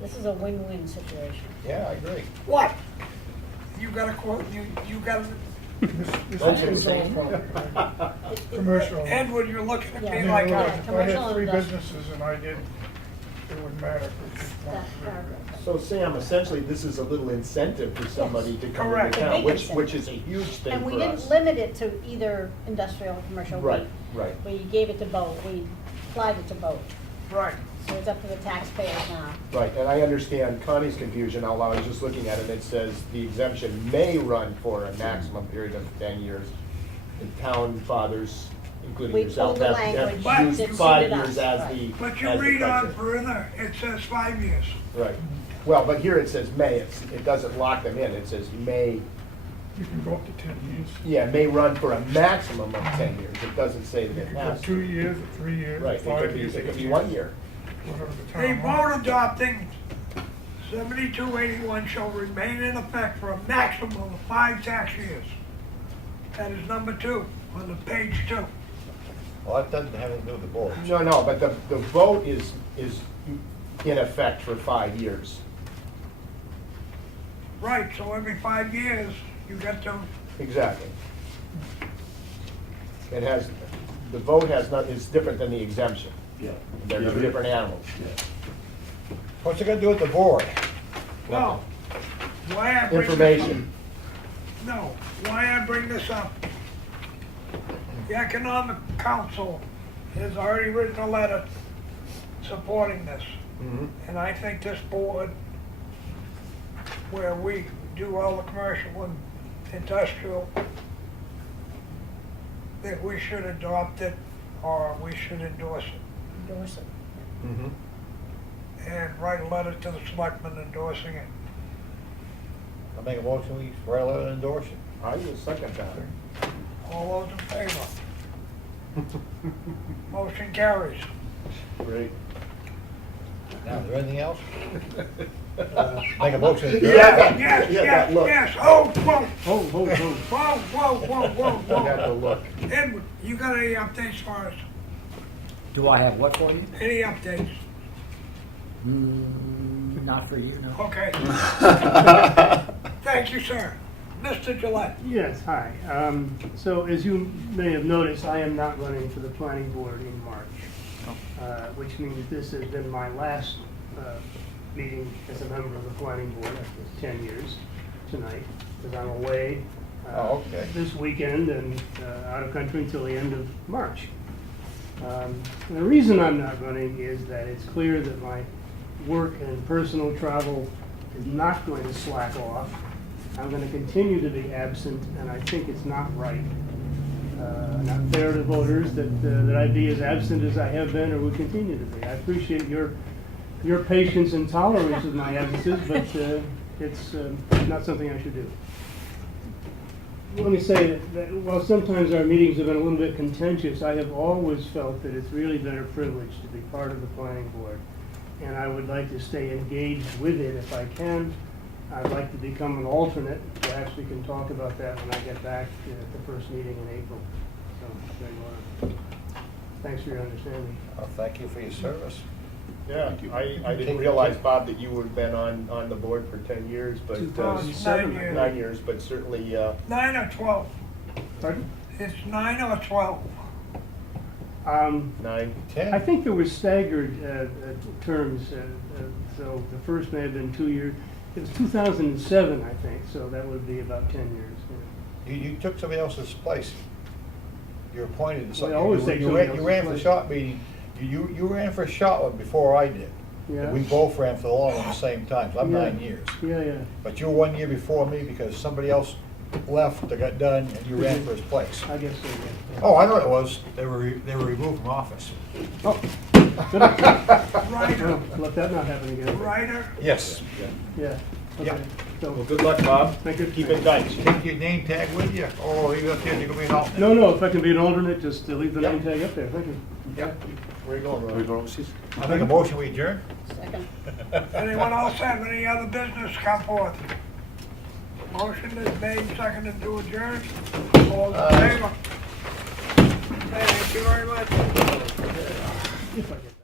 this is a win-win situation. Yeah, I agree. What? You gotta quote, you gotta This That's is all insane. property. Commercial. Edward, you're looking at Yeah. me Yeah, like, look, Yeah, if I commercial had 3 and industrial. businesses and I did, it wouldn't matter. It's just one. That paragraph. So Sam, essentially, this is a little incentive for somebody to come Correct. into A town, big which incentive. is a huge thing And we for didn't us. limit it to either industrial or commercial. Right, right. We gave it to both, we applied it to both, right, so it's up to the taxpayers now. Right, and I understand Connie's confusion, although I was just looking at it, it says the exemption may run for a maximum period of 10 years. And town fathers, including We yourself, pulled the have language used that 5 suited years us, as right. the. but you as the read on criteria. further, it says 5 years. Right, well, but here it says may, it doesn't lock them in, it says may, You can go up to 10 years. yeah, may run for a maximum of 10 years, it doesn't say that You it can go has 2 to. years, or 3 years, or Right, 5 years. it could 8 be years, 1 year. Whatever the A town wants. vote adopting 7281 shall remain in effect for a maximum of 5 tax years. That is number 2 on the page 2. Well, that doesn't have anything to do with the board. No, but the vote is in effect for 5 years. Right, so every 5 years, you get to, Exactly. It has, the vote has not, is different than the exemption. Yeah. They're two different animals. What's it gonna do with the board? no. Why I bring this up? Information. No, why I bring this up? The Economic Council has already written a letter supporting this. Mhm. And I think this board, where we do all the commercial and industrial, that we should adopt it or we should endorse it. Endorse it. Mhm. And write a letter to the selectmen endorsing it. I make a motion, we write a letter and endorse it. I will second that. All those in favor? Motion carries. Great. Now, is there anything else? Make a motion. to adjourn. Yeah. Yes, Yeah, yes, look. yes, oh, whoa, Oh, whoa. You have to look. Edward, you got any updates for us? Do I have what for you? Any updates? Not for you, no. Okay. Thank you, sir. Mr. Gillette. Yes, hi. So as you may have noticed, I am not running for the planning board in March, which means this has been my last meeting as a member of the planning board after 10 years tonight, because I'm away Okay. this weekend and out of country until the end of March. And the reason I'm not running is that it's clear that my work and personal travel is not going to slack off. I'm going to continue to be absent, and I think it's not right, not fair to voters that I be as absent as I have been or will continue to be. I appreciate your patience and tolerance of my absences, but it's not something I should do. Let me say that while sometimes our meetings have been a little bit contentious, I have always felt that it's really been a privilege to be part of the planning board. And I would like to stay engaged with it if I can. I'd like to become an alternate. Perhaps we can talk about that when I get back at the first meeting in April. So, there you are. Thanks for your understanding. Well, thank you for your service. Yeah, I didn't realize, Bob, that you would have been on the board for 10 years, but. 9 years. 9 years, but certainly, 9 or 12? Pardon? It's 9 or 12? 9. 10? I think there were staggered terms, so the first may have been 2 years. It was 2007, I think, so that would be about 10 years. Yeah. You took somebody else's place. You're appointed to something. We always take You somebody ran else's for the place. shot meeting. You ran for a shot one before I did. Yeah. We both ran for the long one at the same time. So I'm Yeah. 9 years. Yeah. But you were 1 year before me because somebody else left that got done and you ran for his place. I guess so, yeah. Oh, I know what it was. They were removed from office. Oh. Ryder. Let that not happen again. Ryder? Yes. Yeah. Okay. Yeah. So, well, good luck, Bob. thank you. Keep in touch. Take your name tag with you. Oh, you got there, you're gonna be an alternate. No, if I can be an alternate, just leave the Yep. name tag up there. Thank you. Yep. Where you going, Ron? I make a motion, we adjourn. Second. Anyone else have any other business come forth? Motion is made, seconded to adjourn. All those in favor? Thank you very much. If I get